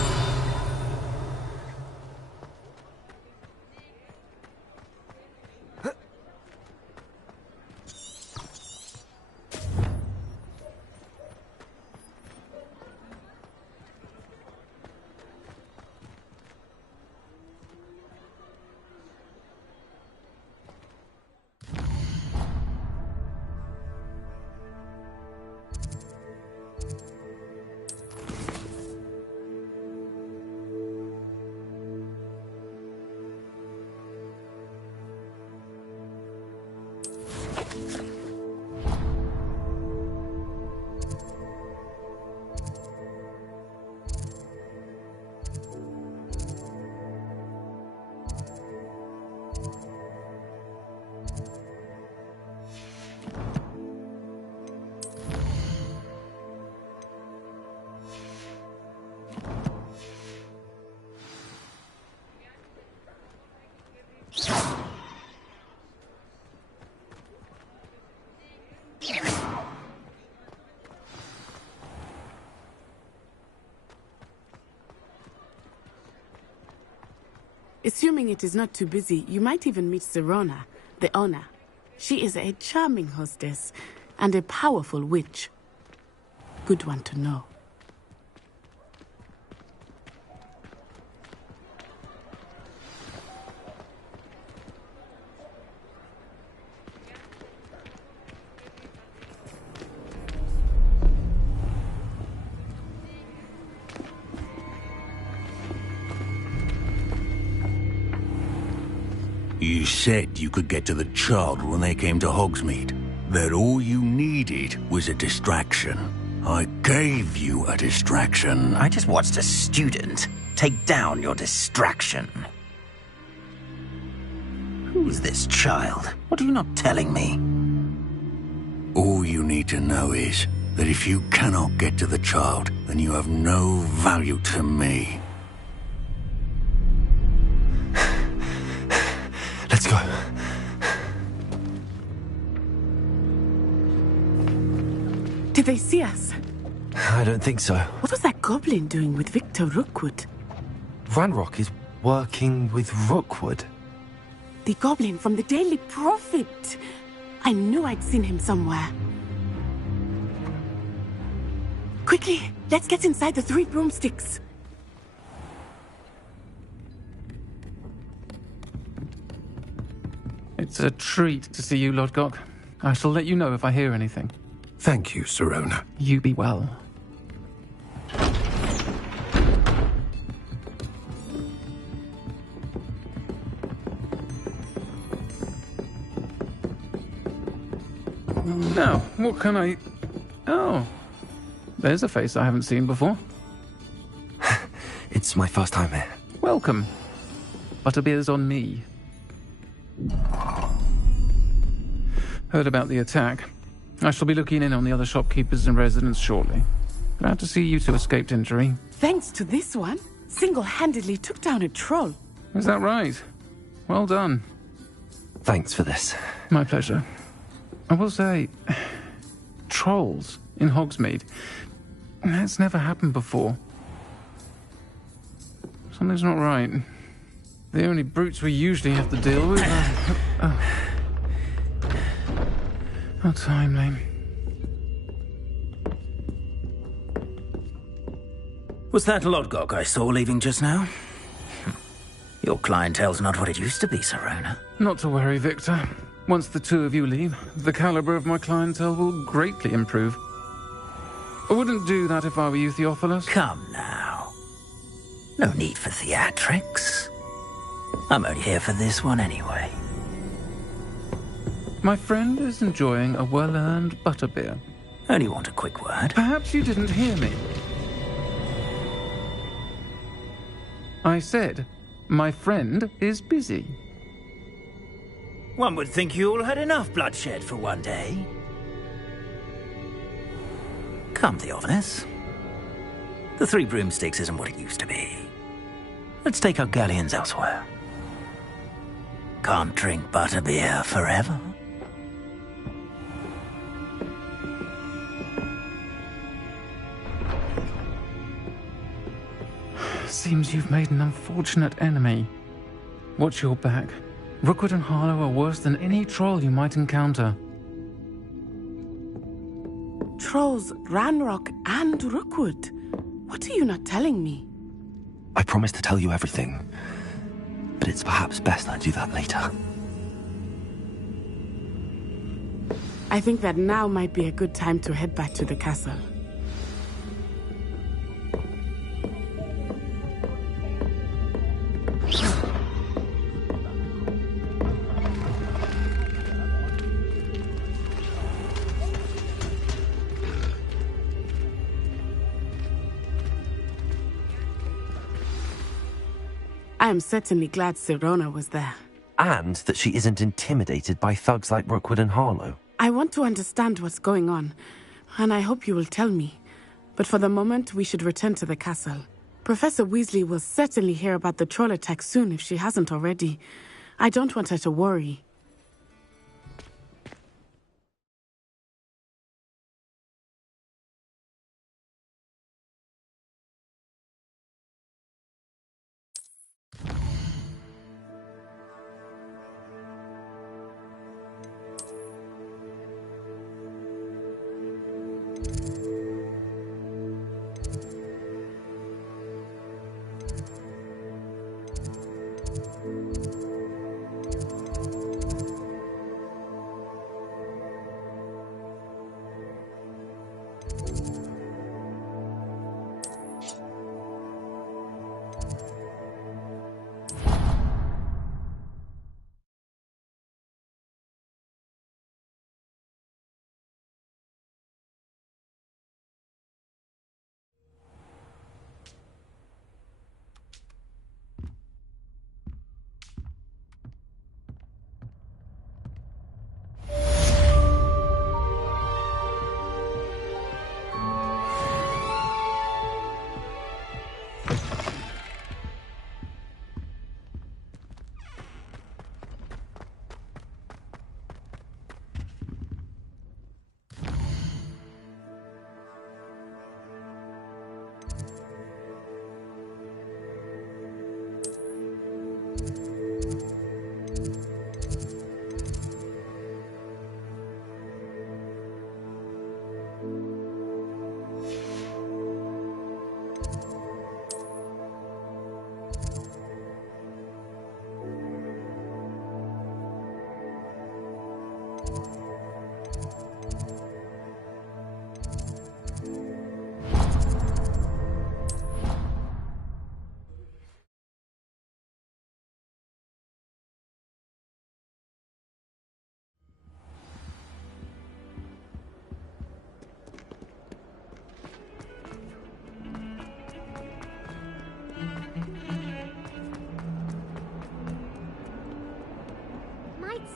Assuming it is not too busy, you might even meet Sirona, the owner. She is a charming hostess and a powerful witch. Good one to know. You said you could get to the child when they came to Hogsmeade. That all you needed was a distraction. I gave you a distraction. I just watched a student take down your distraction. Who's this child? What are you not telling me? All you need to know is that if you cannot get to the child, then you have no value to me. Let's go. Did they see us? I don't think so. What was that goblin doing with Victor Rookwood? Ranrock is working with Rookwood. The goblin from the Daily Prophet. I knew I'd seen him somewhere. Quickly, let's get inside the 3 broomsticks. It's a treat to see you, Lodgok. I shall let you know if I hear anything. Thank you, Sirona. You be well. Now, what can I... Oh, there's a face I haven't seen before. It's my first time here. Welcome. Butterbeer's on me. Heard about the attack. I shall be looking in on the other shopkeepers and residents shortly. Glad to see you two escaped injury. Thanks to this one, single-handedly took down a troll. Is that right? Well done. Thanks for this. My pleasure. I will say, trolls in Hogsmeade. That's never happened before. Something's not right. The only brutes we usually have to deal with are... How timely. Was that Lodgok I saw leaving just now? Your clientele's not what it used to be, Sirona. Not to worry, Victor. Once the 2 of you leave, the caliber of my clientele will greatly improve. I wouldn't do that if I were you, Theophilus. Come now. No need for theatrics. I'm only here for this one anyway. My friend is enjoying a well-earned butterbeer. Only want a quick word. Perhaps you didn't hear me. I said, my friend is busy. One would think you all had enough bloodshed for one day. Come, Theophilus. The 3 broomsticks isn't what it used to be. Let's take our galleons elsewhere. Can't drink butterbeer forever. Seems you've made an unfortunate enemy. Watch your back. Rookwood and Harlow are worse than any troll you might encounter. Trolls, Ranrock, and Rookwood. What are you not telling me? I promised to tell you everything, but it's perhaps best I do that later. I think that now might be a good time to head back to the castle. I am certainly glad Sirona was there. And that she isn't intimidated by thugs like Rookwood and Harlow. I want to understand what's going on, and I hope you will tell me. But for the moment, we should return to the castle. Professor Weasley will certainly hear about the troll attack soon if she hasn't already. I don't want her to worry.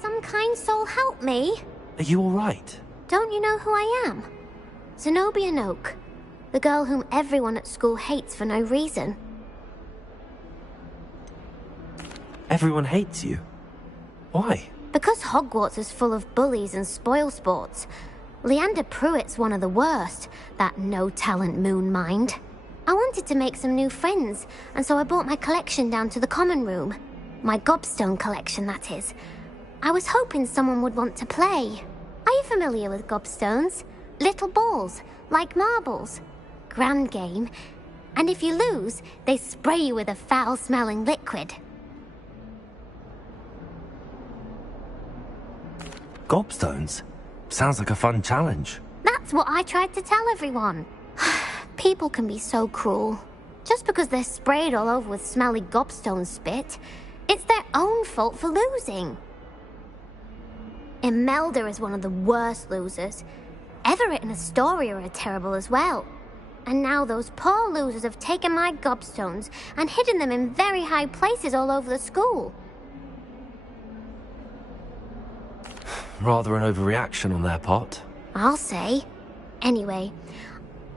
Some kind soul help me? Are you alright? Don't you know who I am? Zenobia Noak, the girl whom everyone at school hates for no reason. Everyone hates you? Why? Because Hogwarts is full of bullies and spoilsports. Leander Pruitt's one of the worst, that no-talent moon mind. I wanted to make some new friends, and so I brought my collection down to the common room. My gobstone collection, that is. I was hoping someone would want to play. Are you familiar with gobstones? Little balls, like marbles. Grand game. And if you lose, they spray you with a foul-smelling liquid. Gobstones? Sounds like a fun challenge. That's what I tried to tell everyone. People can be so cruel. Just because they're sprayed all over with smelly gobstone spit, it's their own fault for losing. Imelda is one of the worst losers. Everett and Astoria are terrible as well. And now those poor losers have taken my gobstones and hidden them in very high places all over the school. Rather an overreaction on their part. I'll say. Anyway,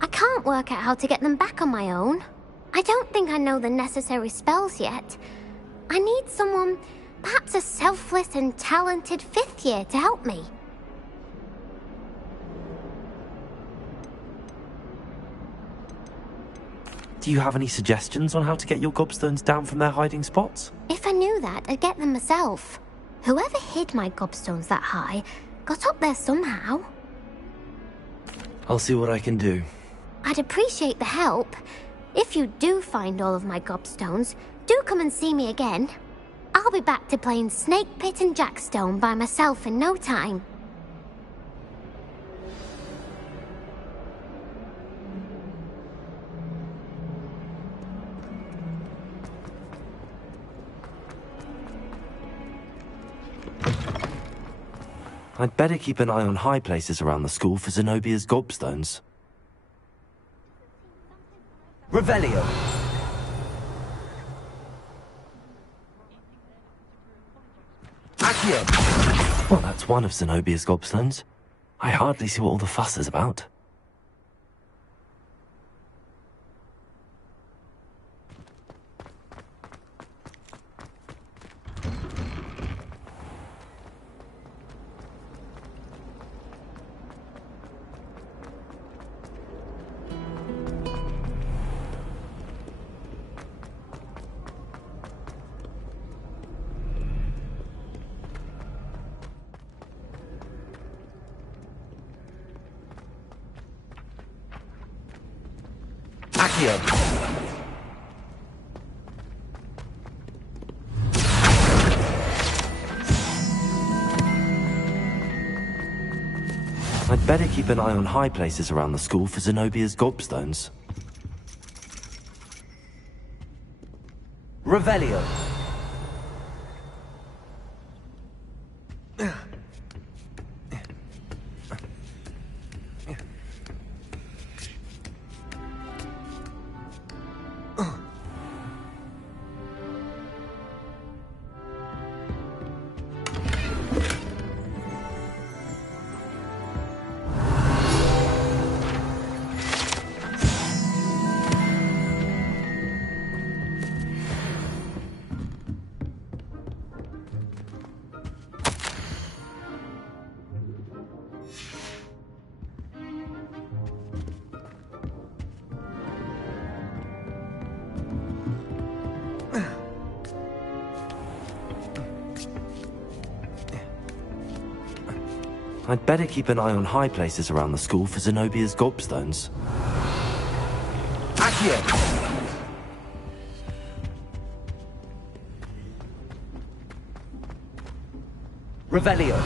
I can't work out how to get them back on my own. I don't think I know the necessary spells yet. I need someone, perhaps a selfless and talented 5th year to help me. Do Do you have any suggestions on how to get your gobstones down from their hiding spots? If I knew that, I'd get them myself. Whoever hid my gobstones that high got up there somehow. I'll see what I can do. I'd appreciate the help. If you do find all of my gobstones, do come and see me again. I'll be back to playing Snake Pit and Jackstone by myself in no time. I'd better keep an eye on high places around the school for Zenobia's gobstones. Revelio. Accio. Well, that's one of Zenobia's gobstones. I hardly see what all the fuss is about. I'd better keep an eye on high places around the school for Zenobia's gobstones. Revelio. I'd better keep an eye on high places around the school for Zenobia's gobstones. Accio. Revelio.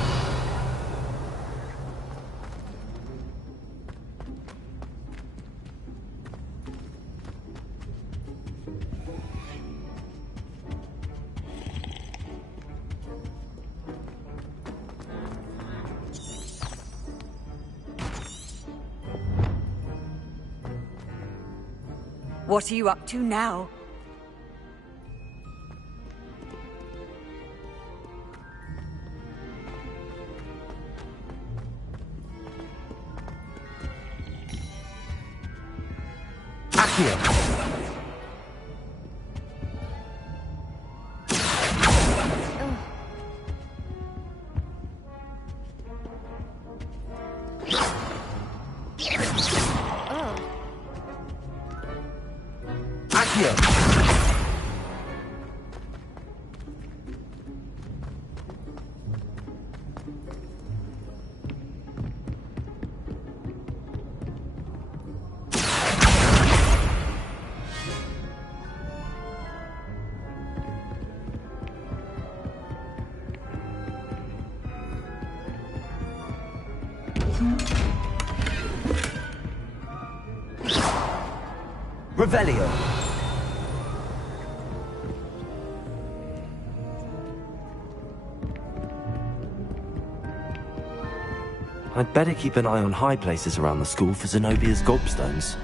What are you up to now? Accio. Revelio. I'd better keep an eye on high places around the school for Zenobia's gobstones.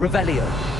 Revelio.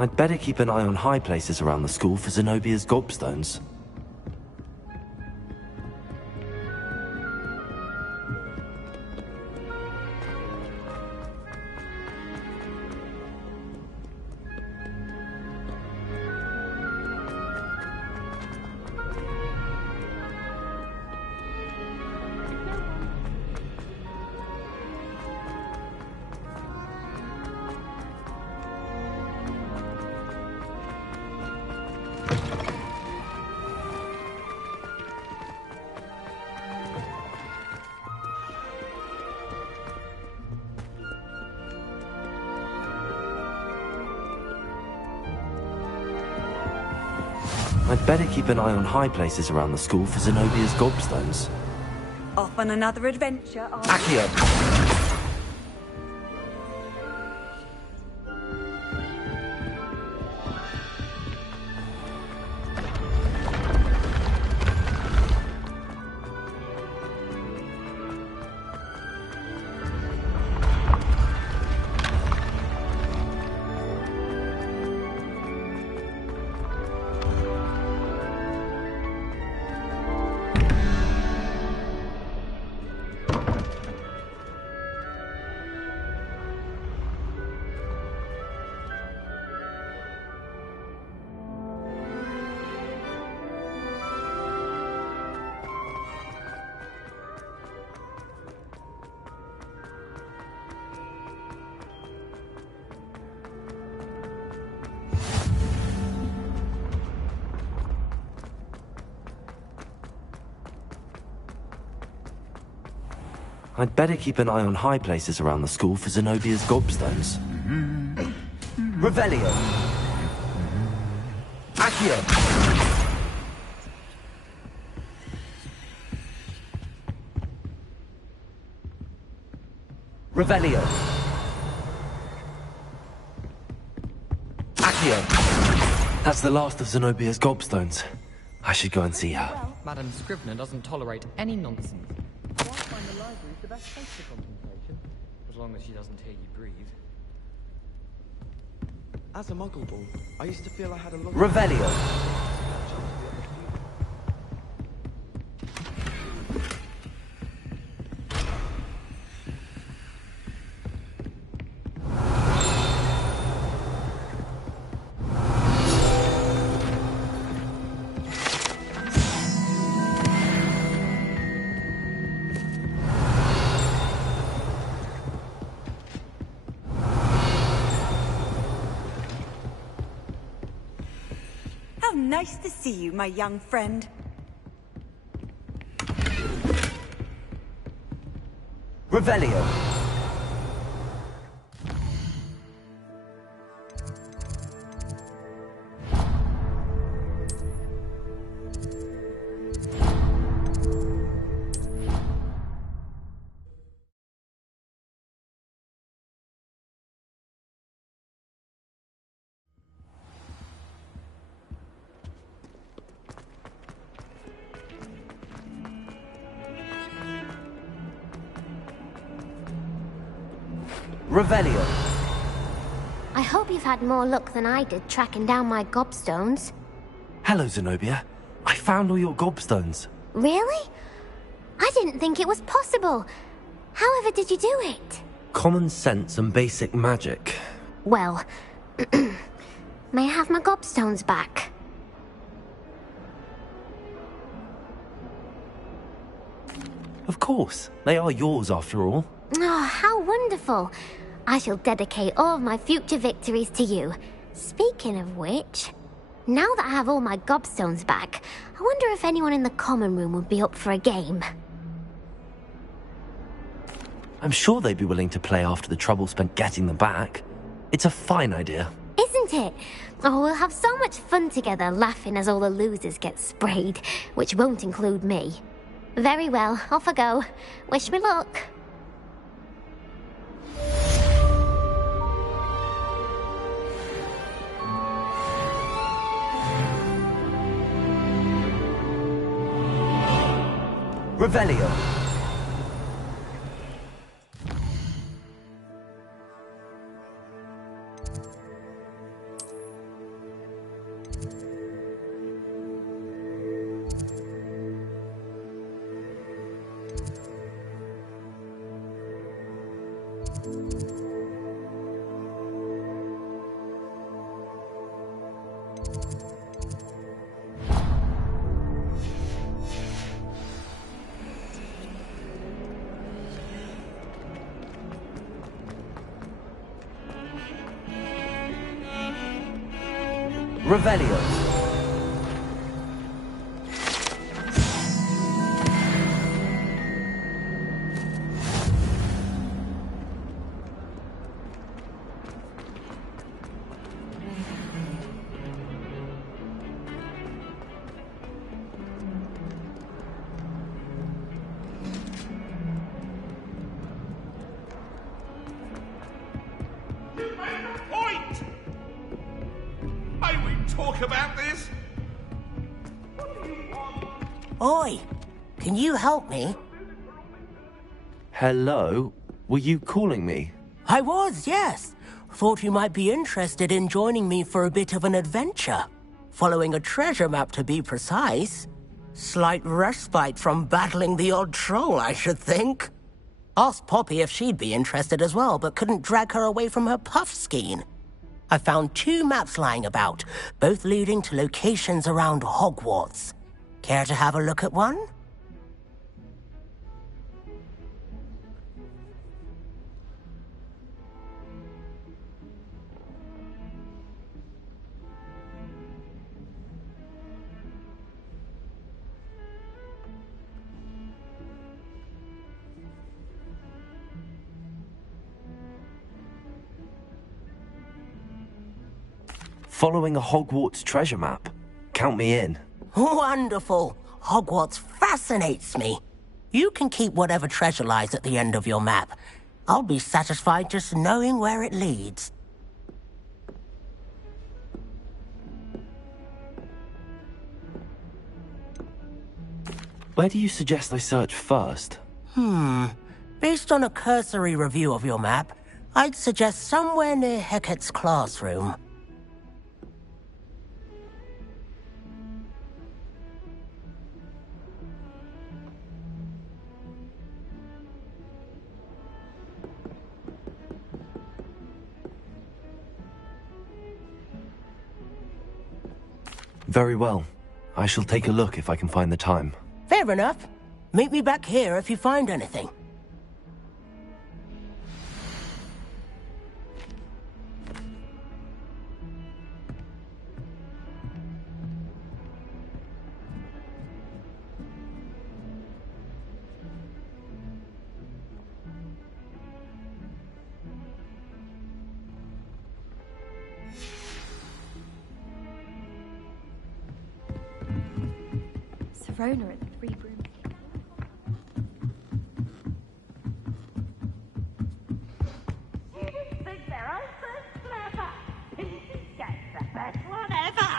I'd better keep an eye on high places around the school for Zenobia's gobstones. I'd better keep an eye on high places around the school for Zenobia's gobstones. Off on another adventure, Accio! I'd better keep an eye on high places around the school for Zenobia's gobstones. Revelio. Accio. Revelio. Accio. That's the last of Zenobia's gobstones. I should go and see her. Madam Scrivener doesn't tolerate any nonsense. So I find the library's the best place for contemplation, as long as she doesn't hear you breathe. As a muggle boy, I used to feel I had a lot Revelio. How nice to see you, my young friend. Revelio. Revelio. I hope you've had more luck than I did tracking down my gobstones. Hello, Zenobia. I found all your gobstones. Really? I didn't think it was possible. However did you do it? Common sense and basic magic. Well, may I have my gobstones back? Of course. They are yours, after all. Oh, how wonderful. I shall dedicate all of my future victories to you. Speaking of which, now that I have all my gobstones back, I wonder if anyone in the common room would be up for a game. I'm sure they'd be willing to play after the trouble spent getting them back. It's a fine idea. Isn't it? Oh, we'll have so much fun together laughing as all the losers get sprayed, which won't include me. Very well, off I go. Wish me luck. Revelio. Revelio. Talk about this? Oi, can you help me? Hello? Were you calling me? I was, yes. Thought you might be interested in joining me for a bit of an adventure. Following a treasure map, to be precise. Slight respite from battling the odd troll, I should think. Asked Poppy if she'd be interested as well, but couldn't drag her away from her puff skein. I found 2 maps lying about, both leading to locations around Hogwarts. Care to have a look at one? Following a Hogwarts treasure map. Count me in. Wonderful. Hogwarts fascinates me. You can keep whatever treasure lies at the end of your map. I'll be satisfied just knowing where it leads. Where do you suggest I search first? Based on a cursory review of your map, I'd suggest somewhere near Hecat's classroom. Very well. I shall take a look if I can find the time. Fair enough. Meet me back here if you find anything. Serona at the Three Broomsticks. Think their own first clever. Pinky gets the best one ever.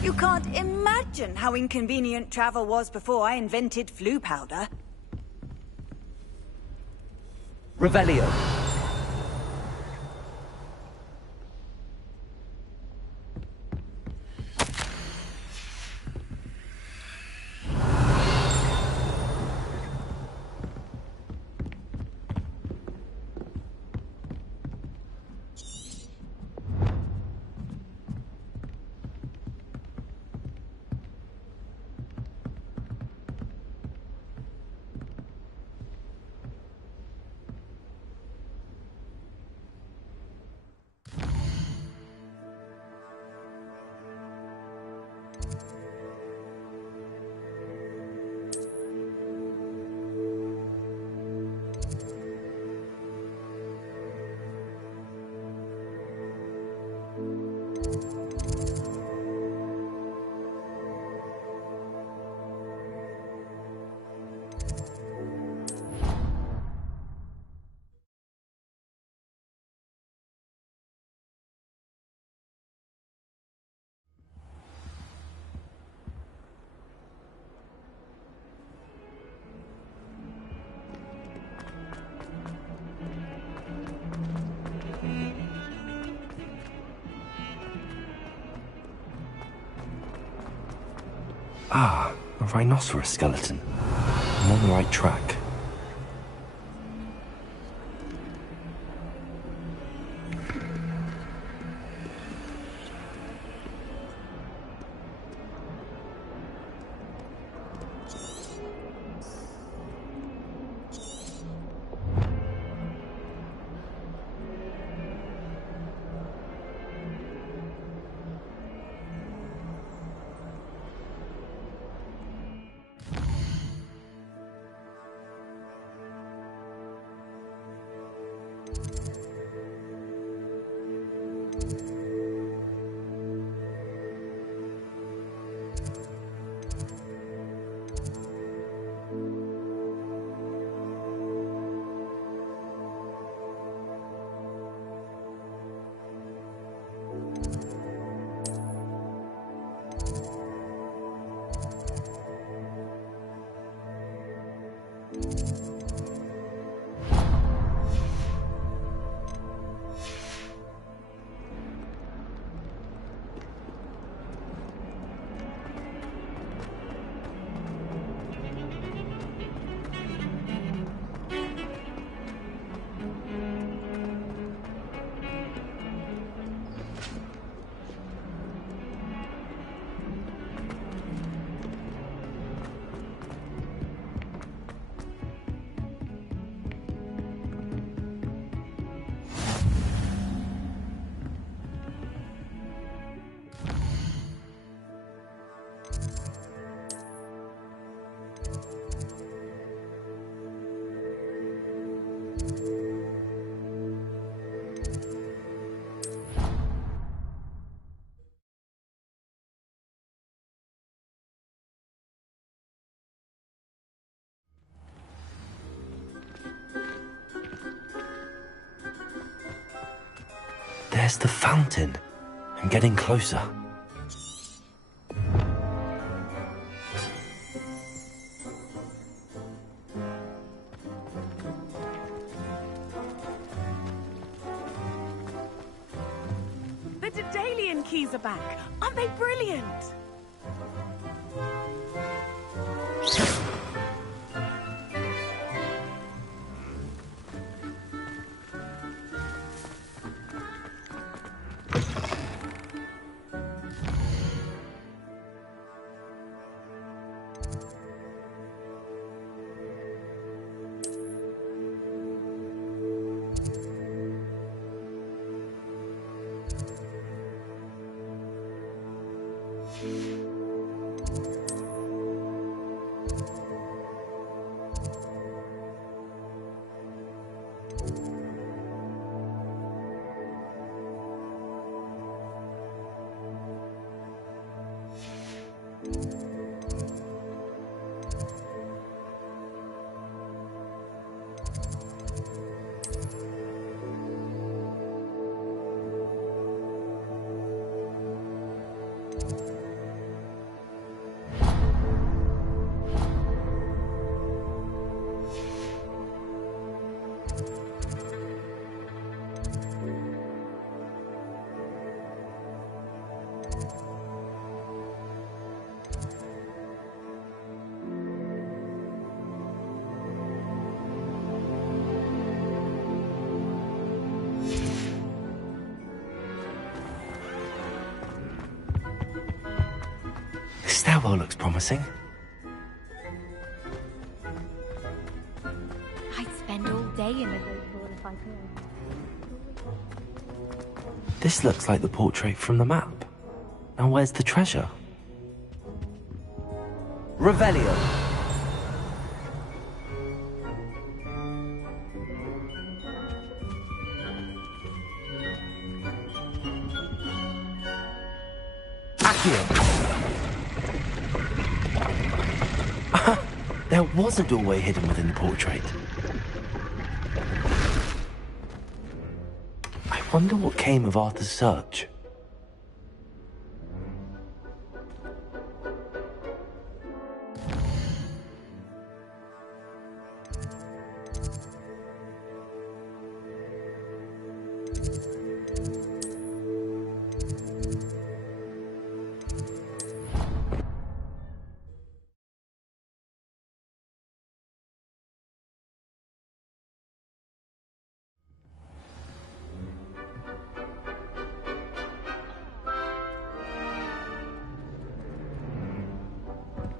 You can't imagine how inconvenient travel was before I invented flu powder. Revelio. Ah, a rhinoceros skeleton. I'm on the right track. There's the fountain. I'm getting closer. The Daedalian keys are back. Aren't they brilliant? The stairwell looks promising. I'd spend all day in the Great Hall if I could. This looks like the portrait from the map. Now where's the treasure? Revelio. There was a doorway hidden within the portrait. I wonder what came of Arthur's search.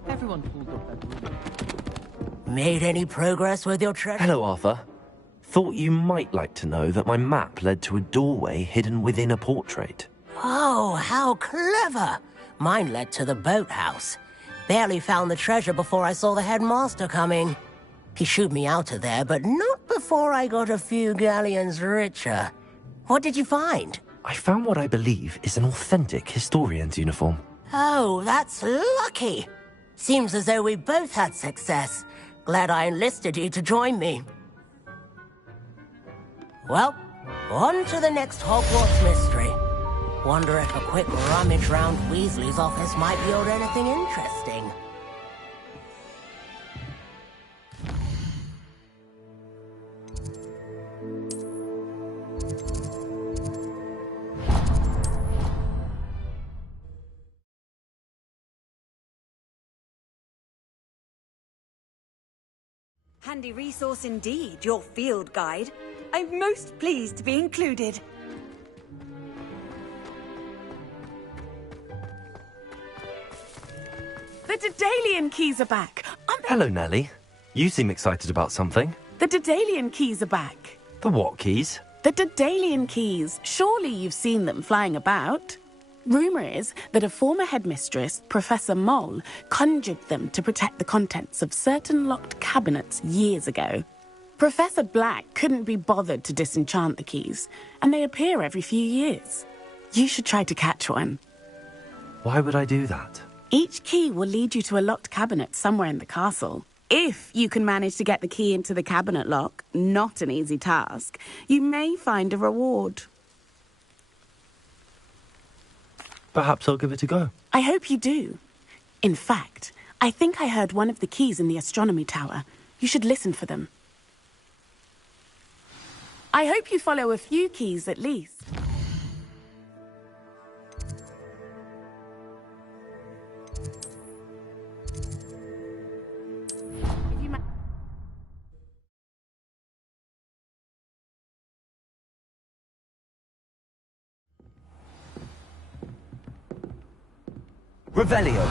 Everyone pulled up their... Made any progress with your treasure? Hello, Arthur. Thought you might like to know that my map led to a doorway hidden within a portrait. Oh, how clever! Mine led to the boathouse. Barely found the treasure before I saw the headmaster coming. He shooed me out of there, but not before I got a few galleons richer. What did you find? I found what I believe is an authentic historian's uniform. Oh, that's lucky. Seems as though we both had success. Glad I enlisted you to join me. Well, on to the next Hogwarts mystery. Wonder if a quick rummage round Weasley's office might yield anything interesting. Handy resource indeed, your field guide. I'm most pleased to be included. The Daedalian keys are back. Aren't they? Hello, Nellie. You seem excited about something. The Daedalian keys are back. The what keys? The Daedalian keys. Surely you've seen them flying about. Rumour is that a former headmistress, Professor Mole, conjured them to protect the contents of certain locked cabinets years ago. Professor Black couldn't be bothered to disenchant the keys, and they appear every few years. You should try to catch one. Why would I do that? Each key will lead you to a locked cabinet somewhere in the castle. If you can manage to get the key into the cabinet lock, not an easy task, you may find a reward. Perhaps I'll give it a go. I hope you do. In fact, I think I heard one of the keys in the astronomy tower. You should listen for them. I hope you follow a few keys at least. Revelio.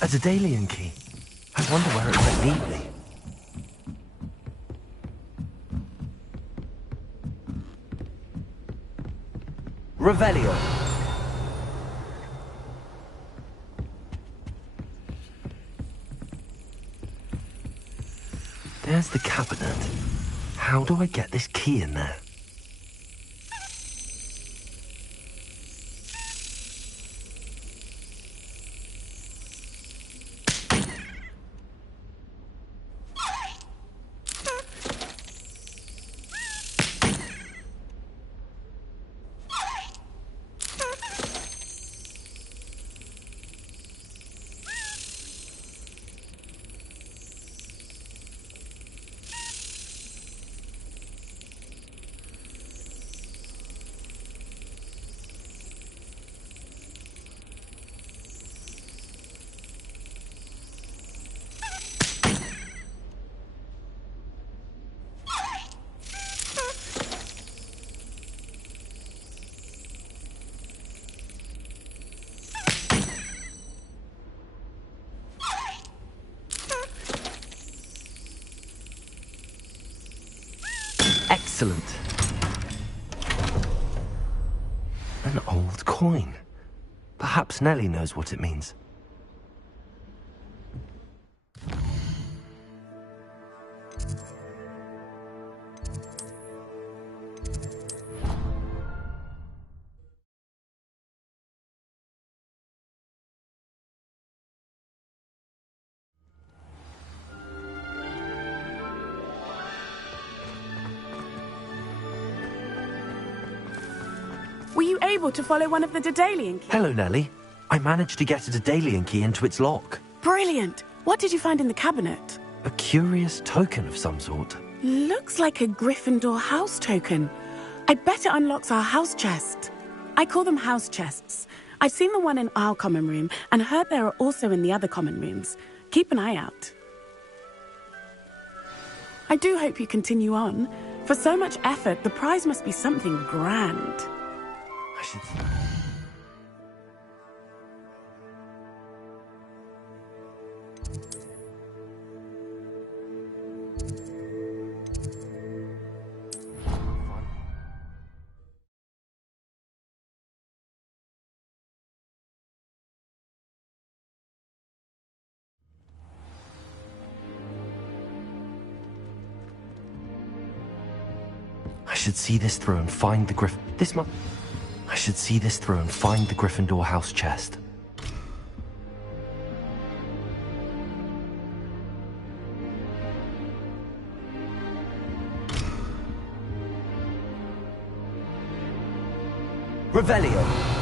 A Daedalian key. I wonder where it might lead me. Revelio. There's the cabinet. How do I get this key in there? Excellent. An old coin. Perhaps Nellie knows what it means. Were you able to follow one of the Daedalian keys? Hello, Nellie. I managed to get a Daedalian key into its lock. Brilliant! What did you find in the cabinet? A curious token of some sort. Looks like a Gryffindor house token. I bet it unlocks our house chest. I call them house chests. I've seen the one in our common room and heard there are also in the other common rooms. Keep an eye out. I do hope you continue on. For so much effort, the prize must be something grand. I should... I should see this through and find the I should see this through and find the Gryffindor house chest. Revelio.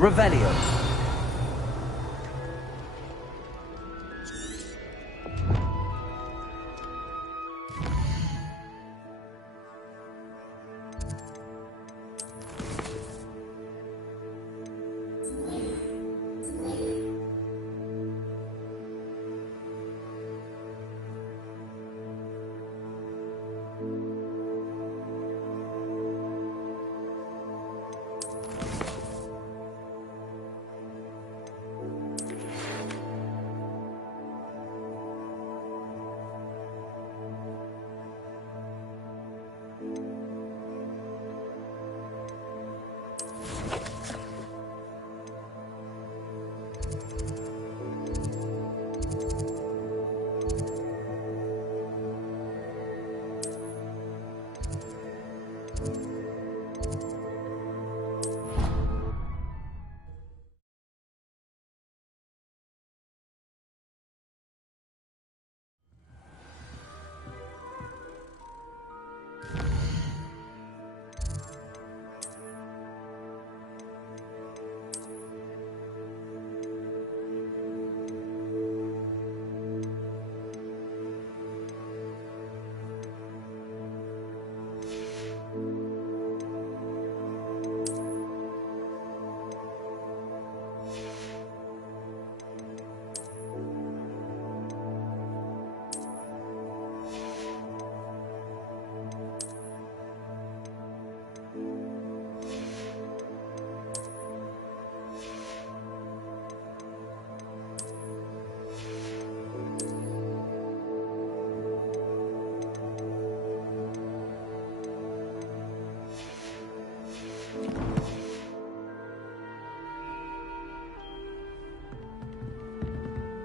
Revelio.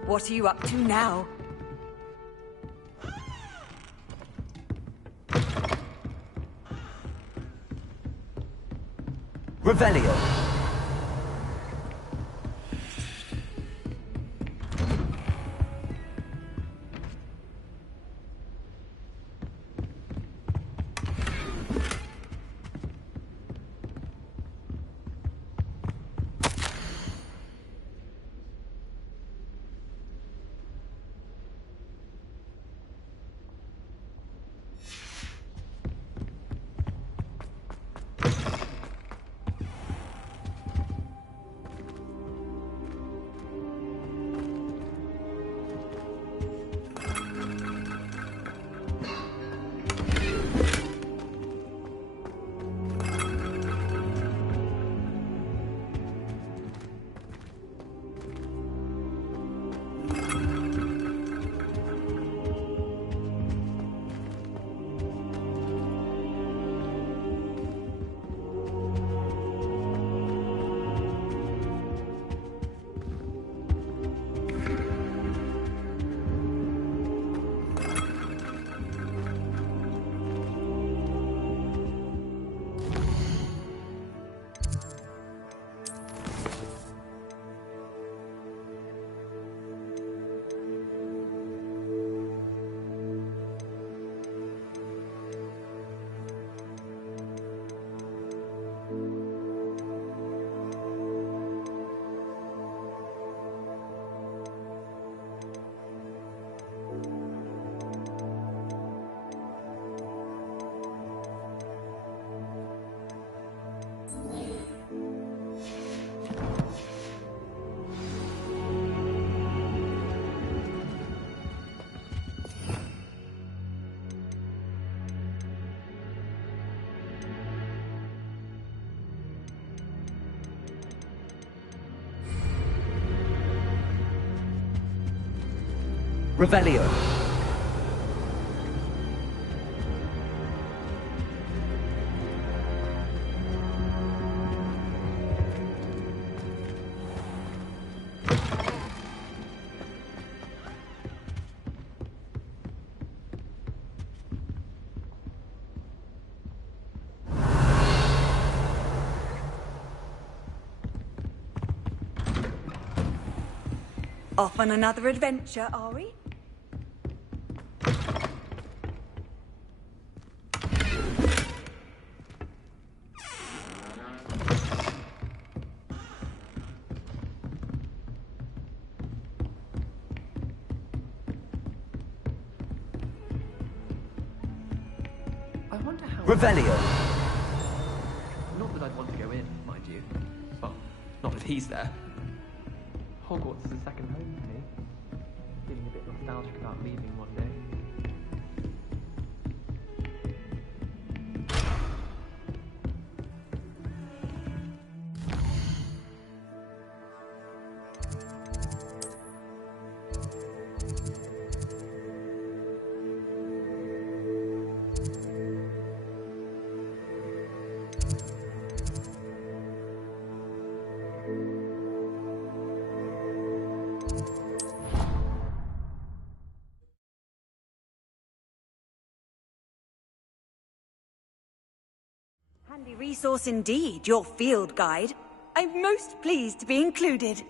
What are you up to now? Revelio. Revelio. Off on another adventure, are we? I wonder how... Revelio. Not that I'd want to go in, mind you. Well, not if he's there. Hogwarts is a second home to me. Feeling a bit nostalgic about leaving one day. Handy resource indeed, your field guide. I'm most pleased to be included.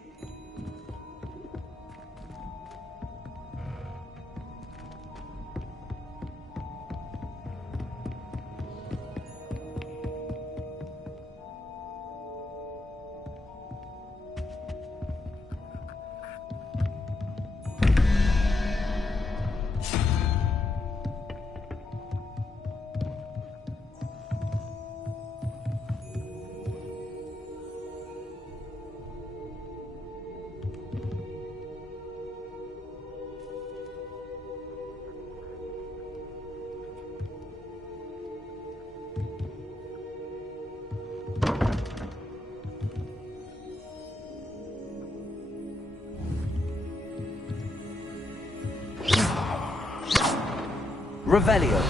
Revelio.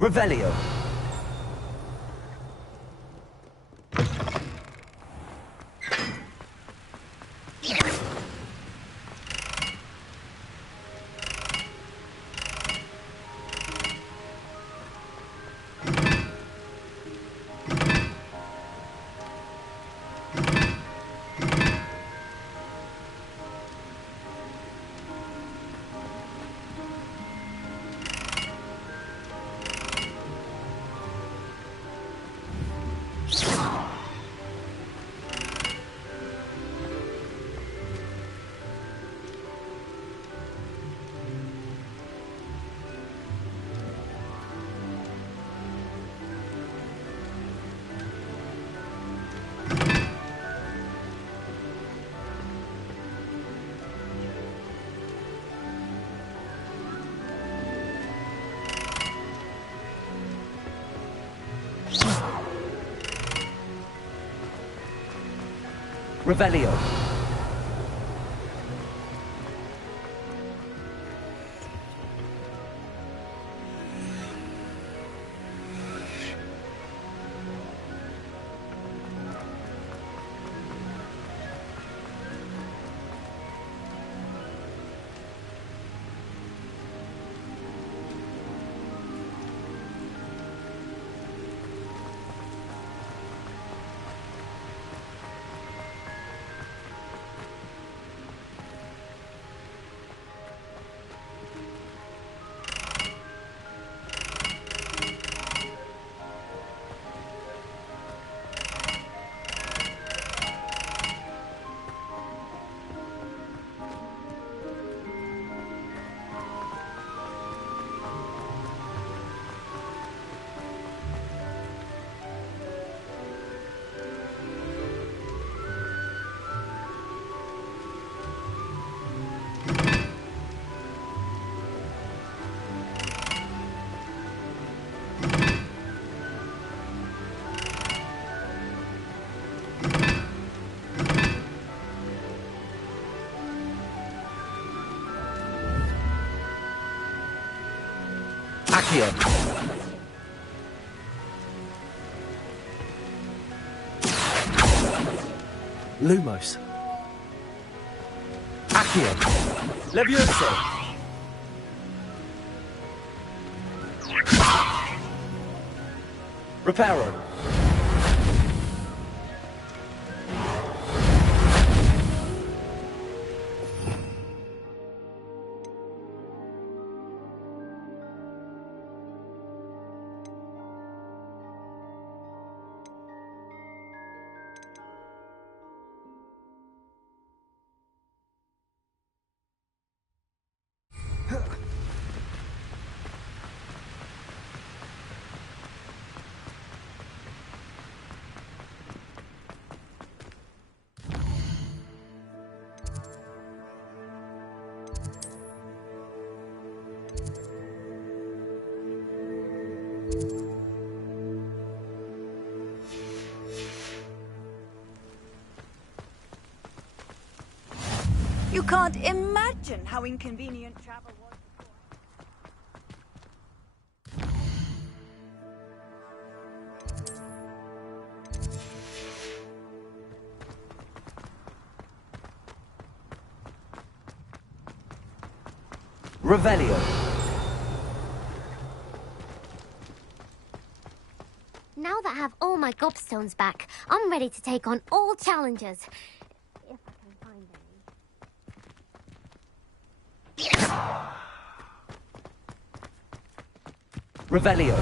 Revelio. Revelio. Accio. Lumos. Accio. Levioso. Reparo. You can't imagine how inconvenient travel was before. Revelio. Now that I have all my gobstones back, I'm ready to take on all challenges. If I can find any. Revelio.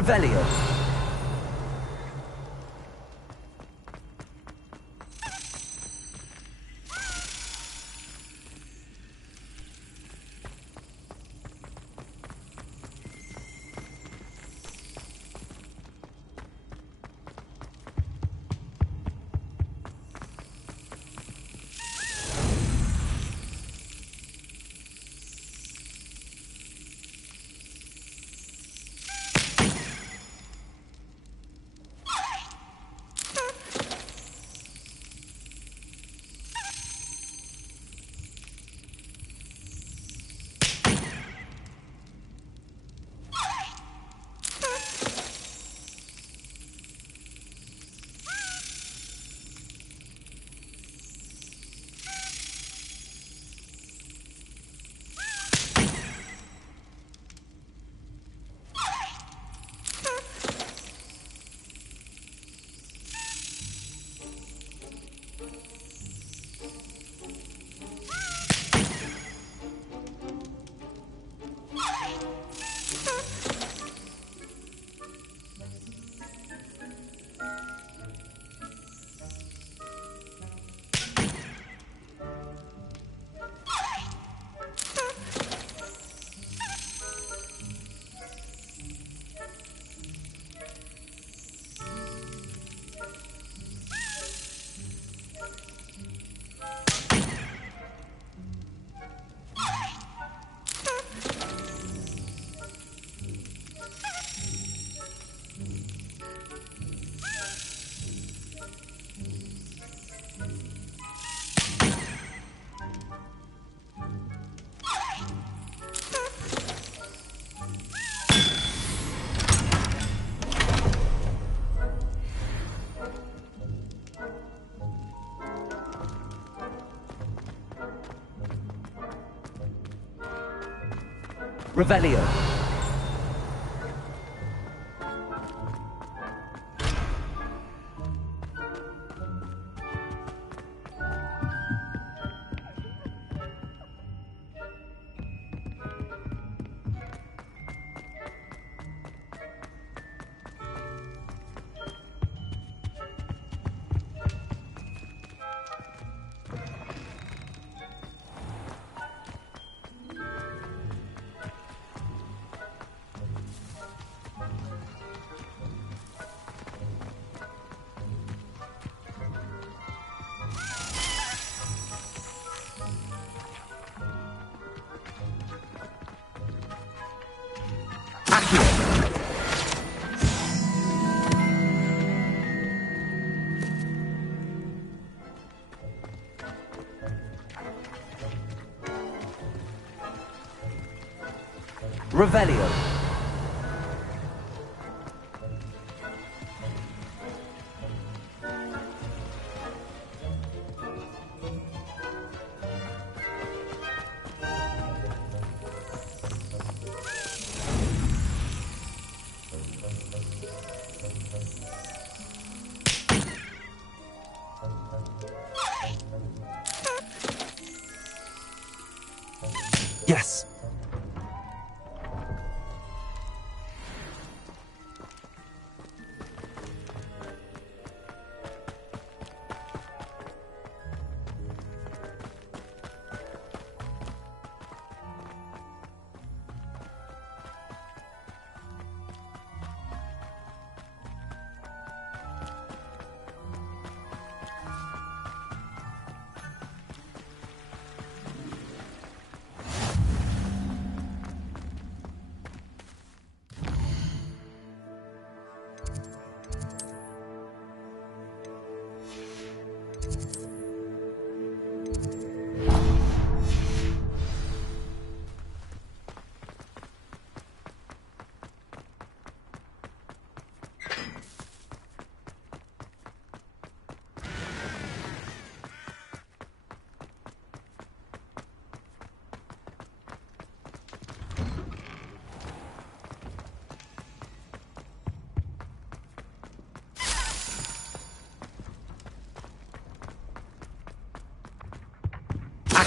Revelio. Revelio. Revelio. Yes.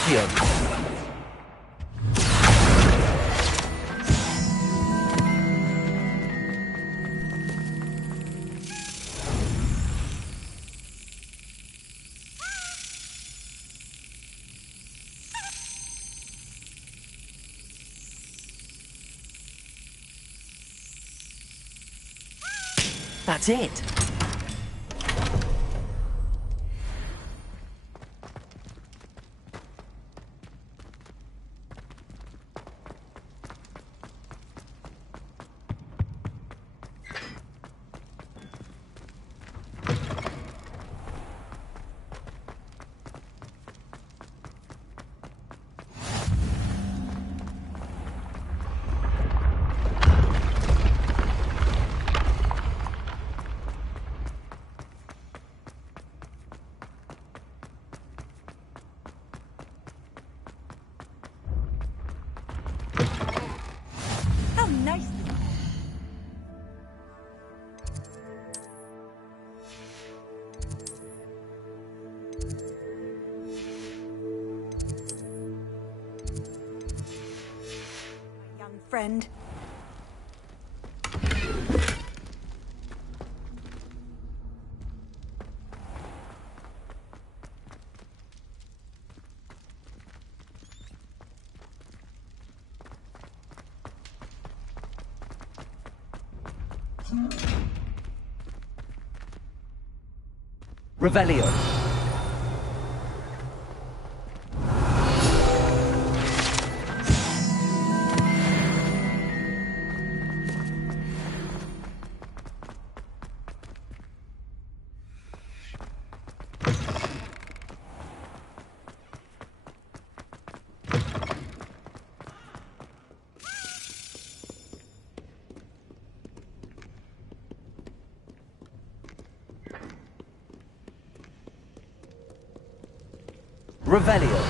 Accio. That's it. How nice. My young friend. Revelio. Revelio.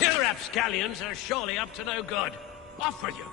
Your rapscallions are surely up to no good. Off with you.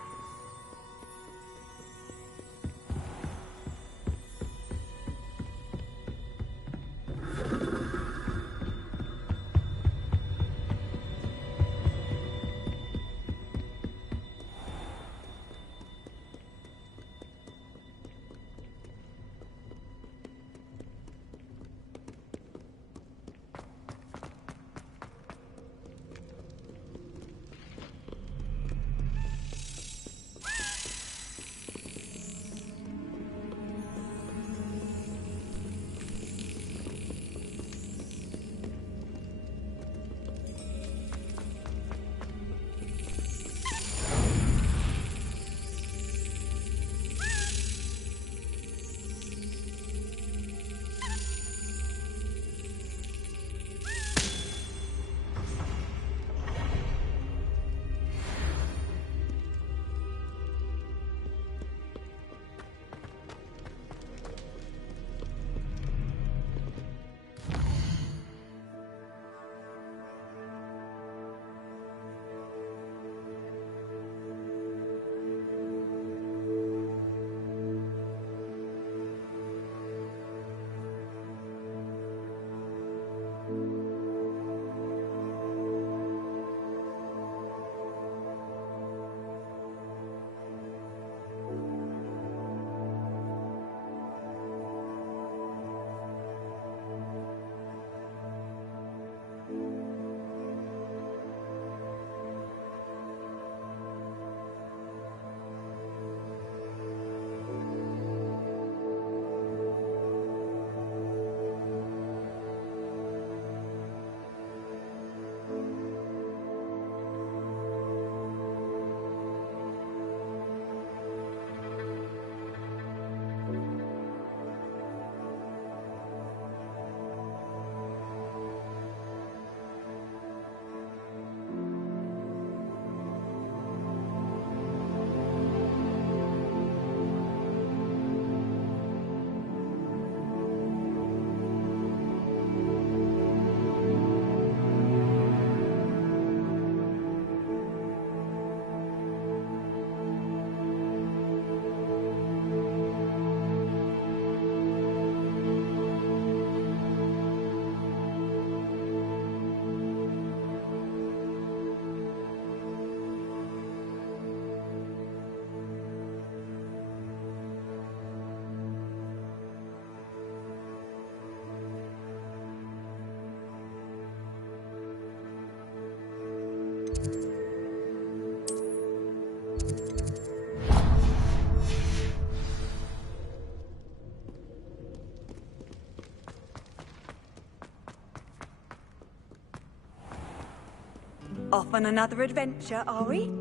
Off on another adventure, are we?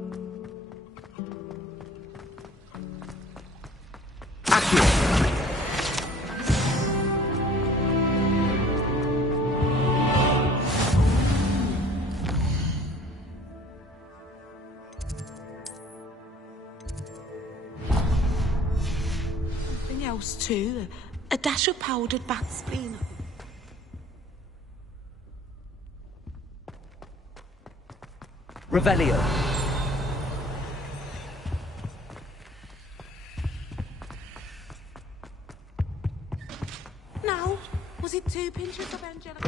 Something else too. A dash of powdered bat spleen. Revelio. Now, was it 2 pinches of angelic?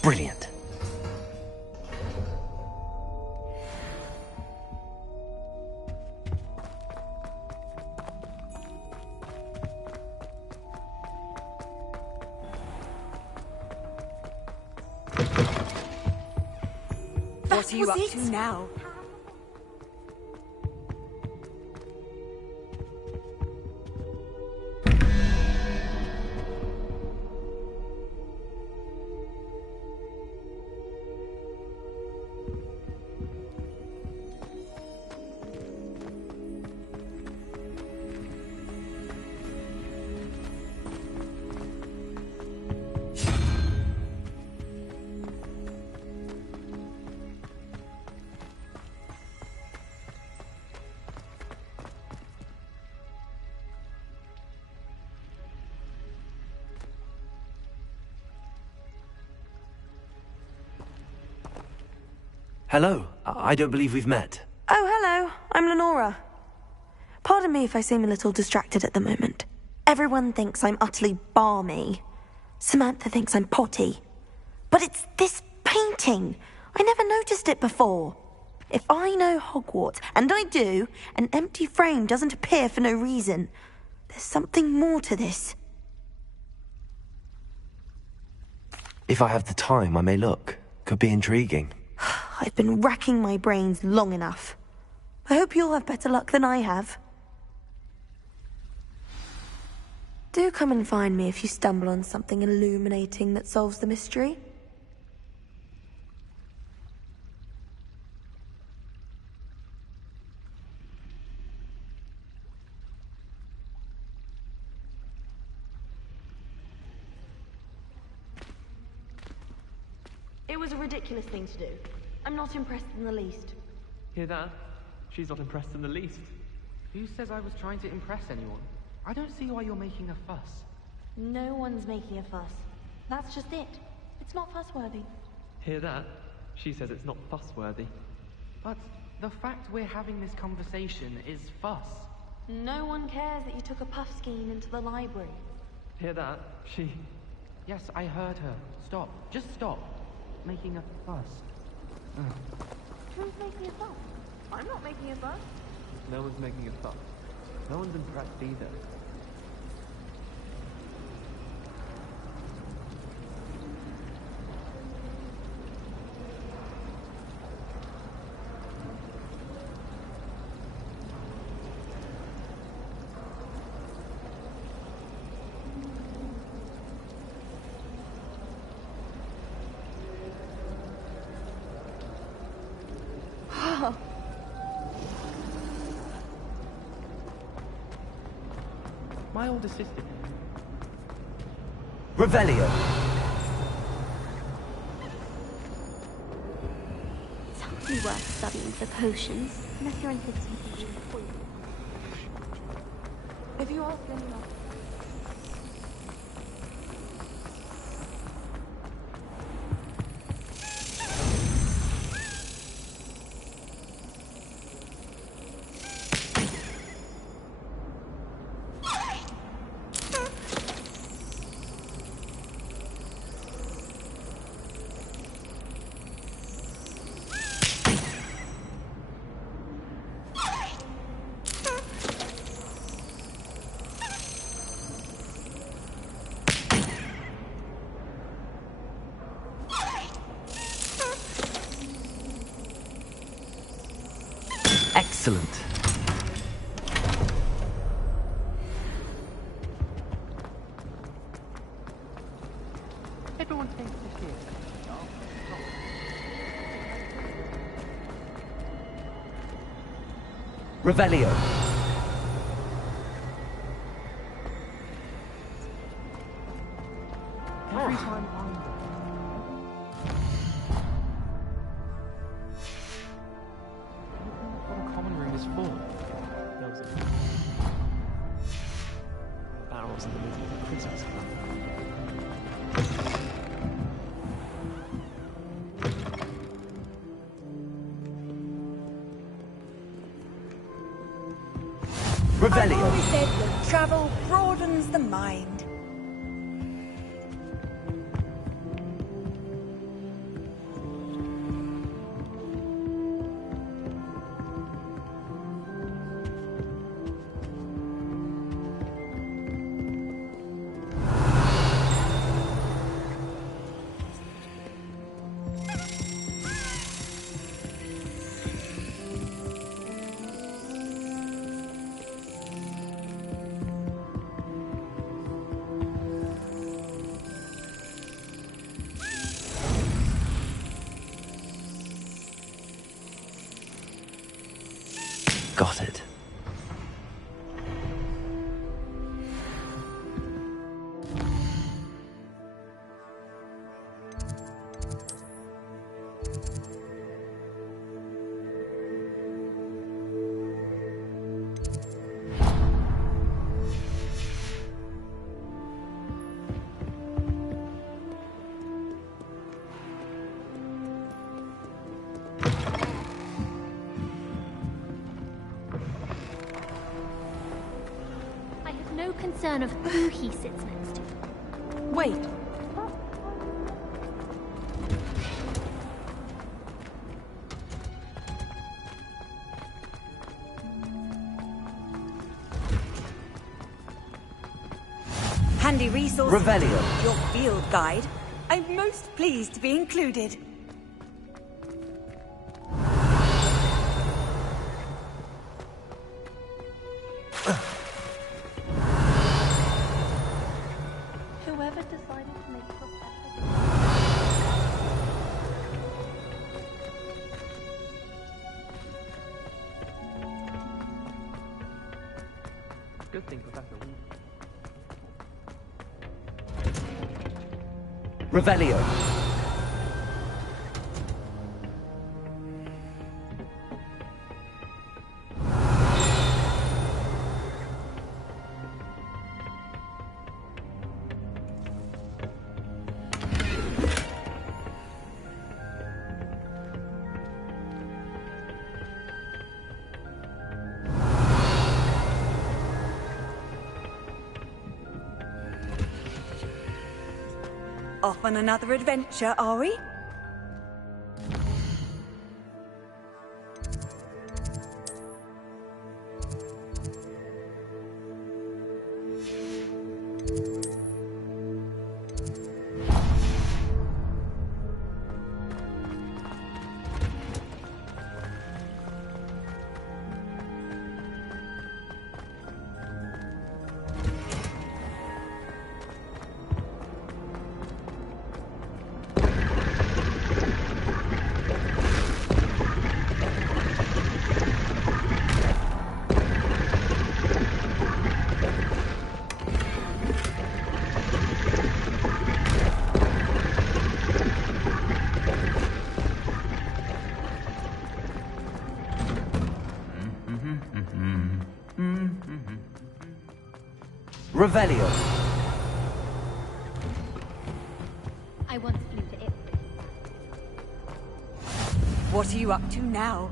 Brilliant. What are you up to now? Hello. I don't believe we've met. Oh, hello. I'm Lenora. Pardon me if I seem a little distracted at the moment. Everyone thinks I'm utterly balmy. Samantha thinks I'm potty. But it's this painting. I never noticed it before. If I know Hogwarts, and I do, an empty frame doesn't appear for no reason. There's something more to this. If I have the time, I may look. Could be intriguing. I've been racking my brains long enough. I hope you'll have better luck than I have. Do come and find me if you stumble on something illuminating that solves the mystery. It was a ridiculous thing to do. I'm not impressed in the least. Hear that? She's not impressed in the least. Who says I was trying to impress anyone? I don't see why you're making a fuss. No one's making a fuss. That's just it. It's not fuss-worthy. Hear that? She says it's not fuss-worthy. But the fact we're having this conversation is fuss. No one cares that you took a puff scheme into the library. Hear that? She... Yes, I heard her. Stop. Just stop. Making a fuss. Who's making a fuss? I'm not making a fuss. No one's making a fuss. No one's impressed either. My older sister. Revelio. It's hardly worth studying for potions, unless you're into teaching poison. If you ask anyone. Excellent. Everyone thinks this here. Revelio. Every time I'm there. What a common room is for. Knows it. Barrels in the middle of a Christmas club. Revelio. I've always said that travel broadens the mind. Got it. No concern of who he sits next to. Wait. Handy resource. Revelio. Your field guide. I'm most pleased to be included. Whoever decided to make Professor... Good thing Professor Revelio. Off on another adventure, are we? Revelio. I once flew to Italy. What are you up to now?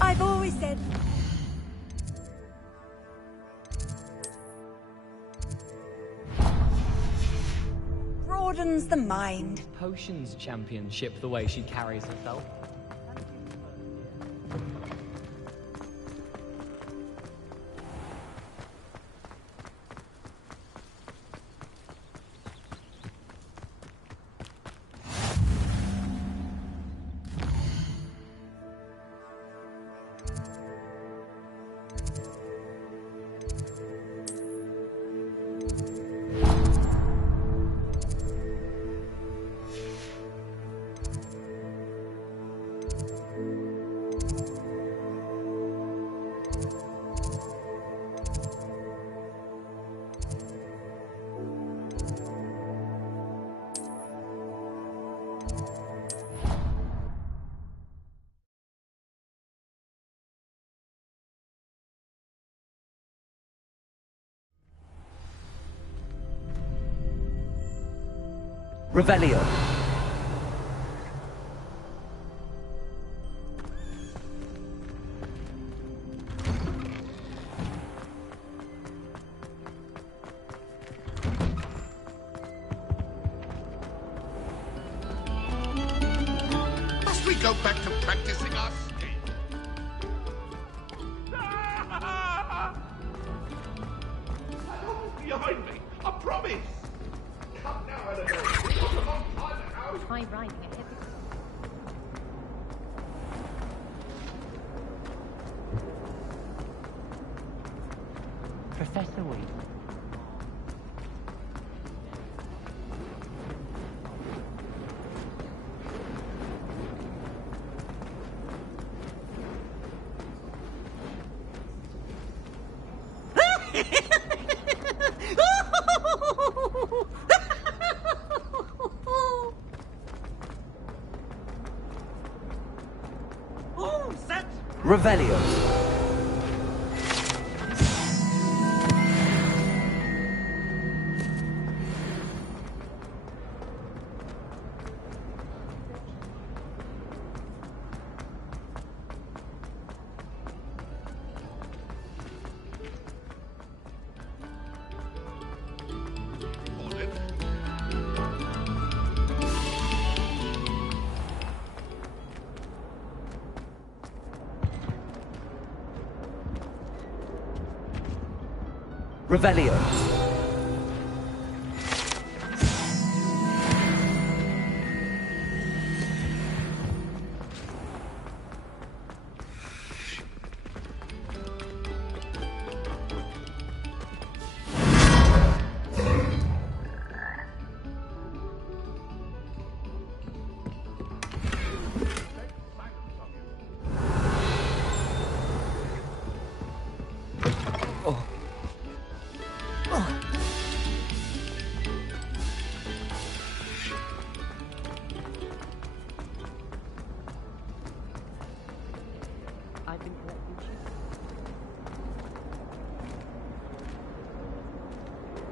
I've always said... broadens the mind. Potions championship, the way she carries herself. Revelio. Must we go back to practicing our skate? Behind me, I promise. Come now, Eleanor. We've got a long time now. Try riding a heavy... Professor Weed. Revelio. Revelio.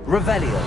Revelio.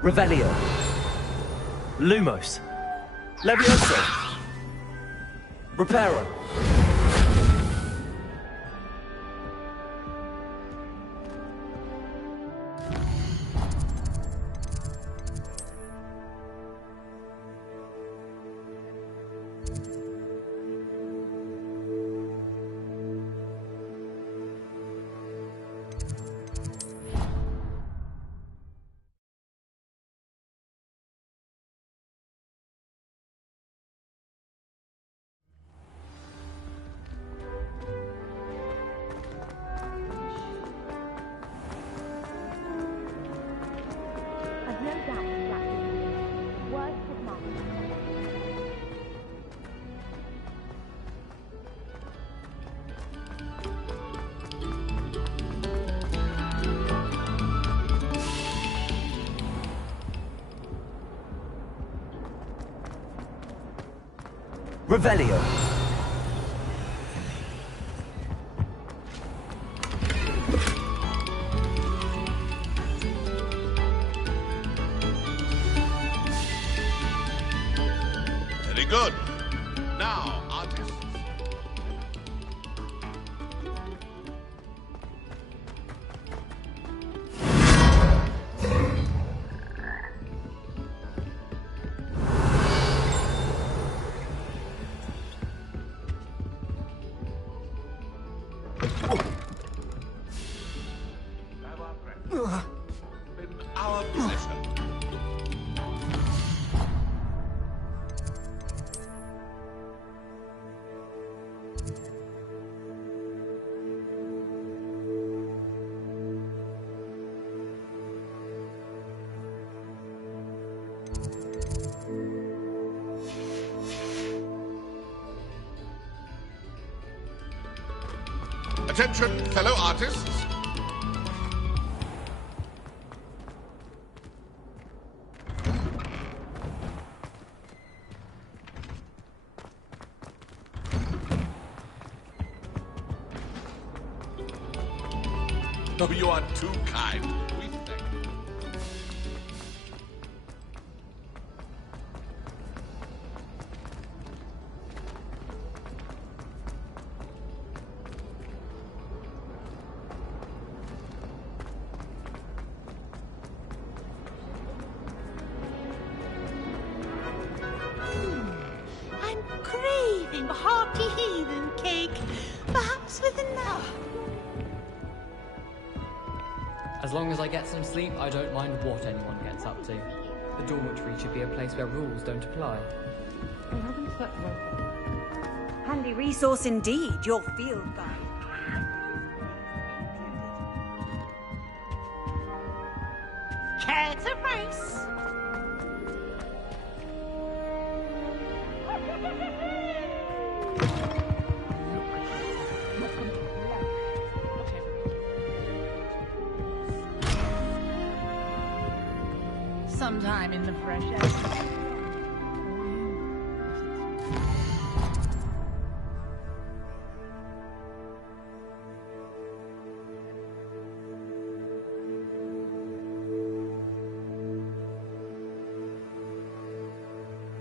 Revelio. Lumos. Levioso. Reparo. I've no doubt that words of mouth. Revelio. Very good. Now, artists. In our possession. Attention, fellow artists. Oh, you are too kind. We thank you. I'm craving a hearty heathen cake. Perhaps with a nut. As long as I get some sleep, I don't mind what anyone gets up to. The dormitory should be a place where rules don't apply. I haven't slept well. Handy resource indeed, your field guide. Care to race? Sometime in the fresh air.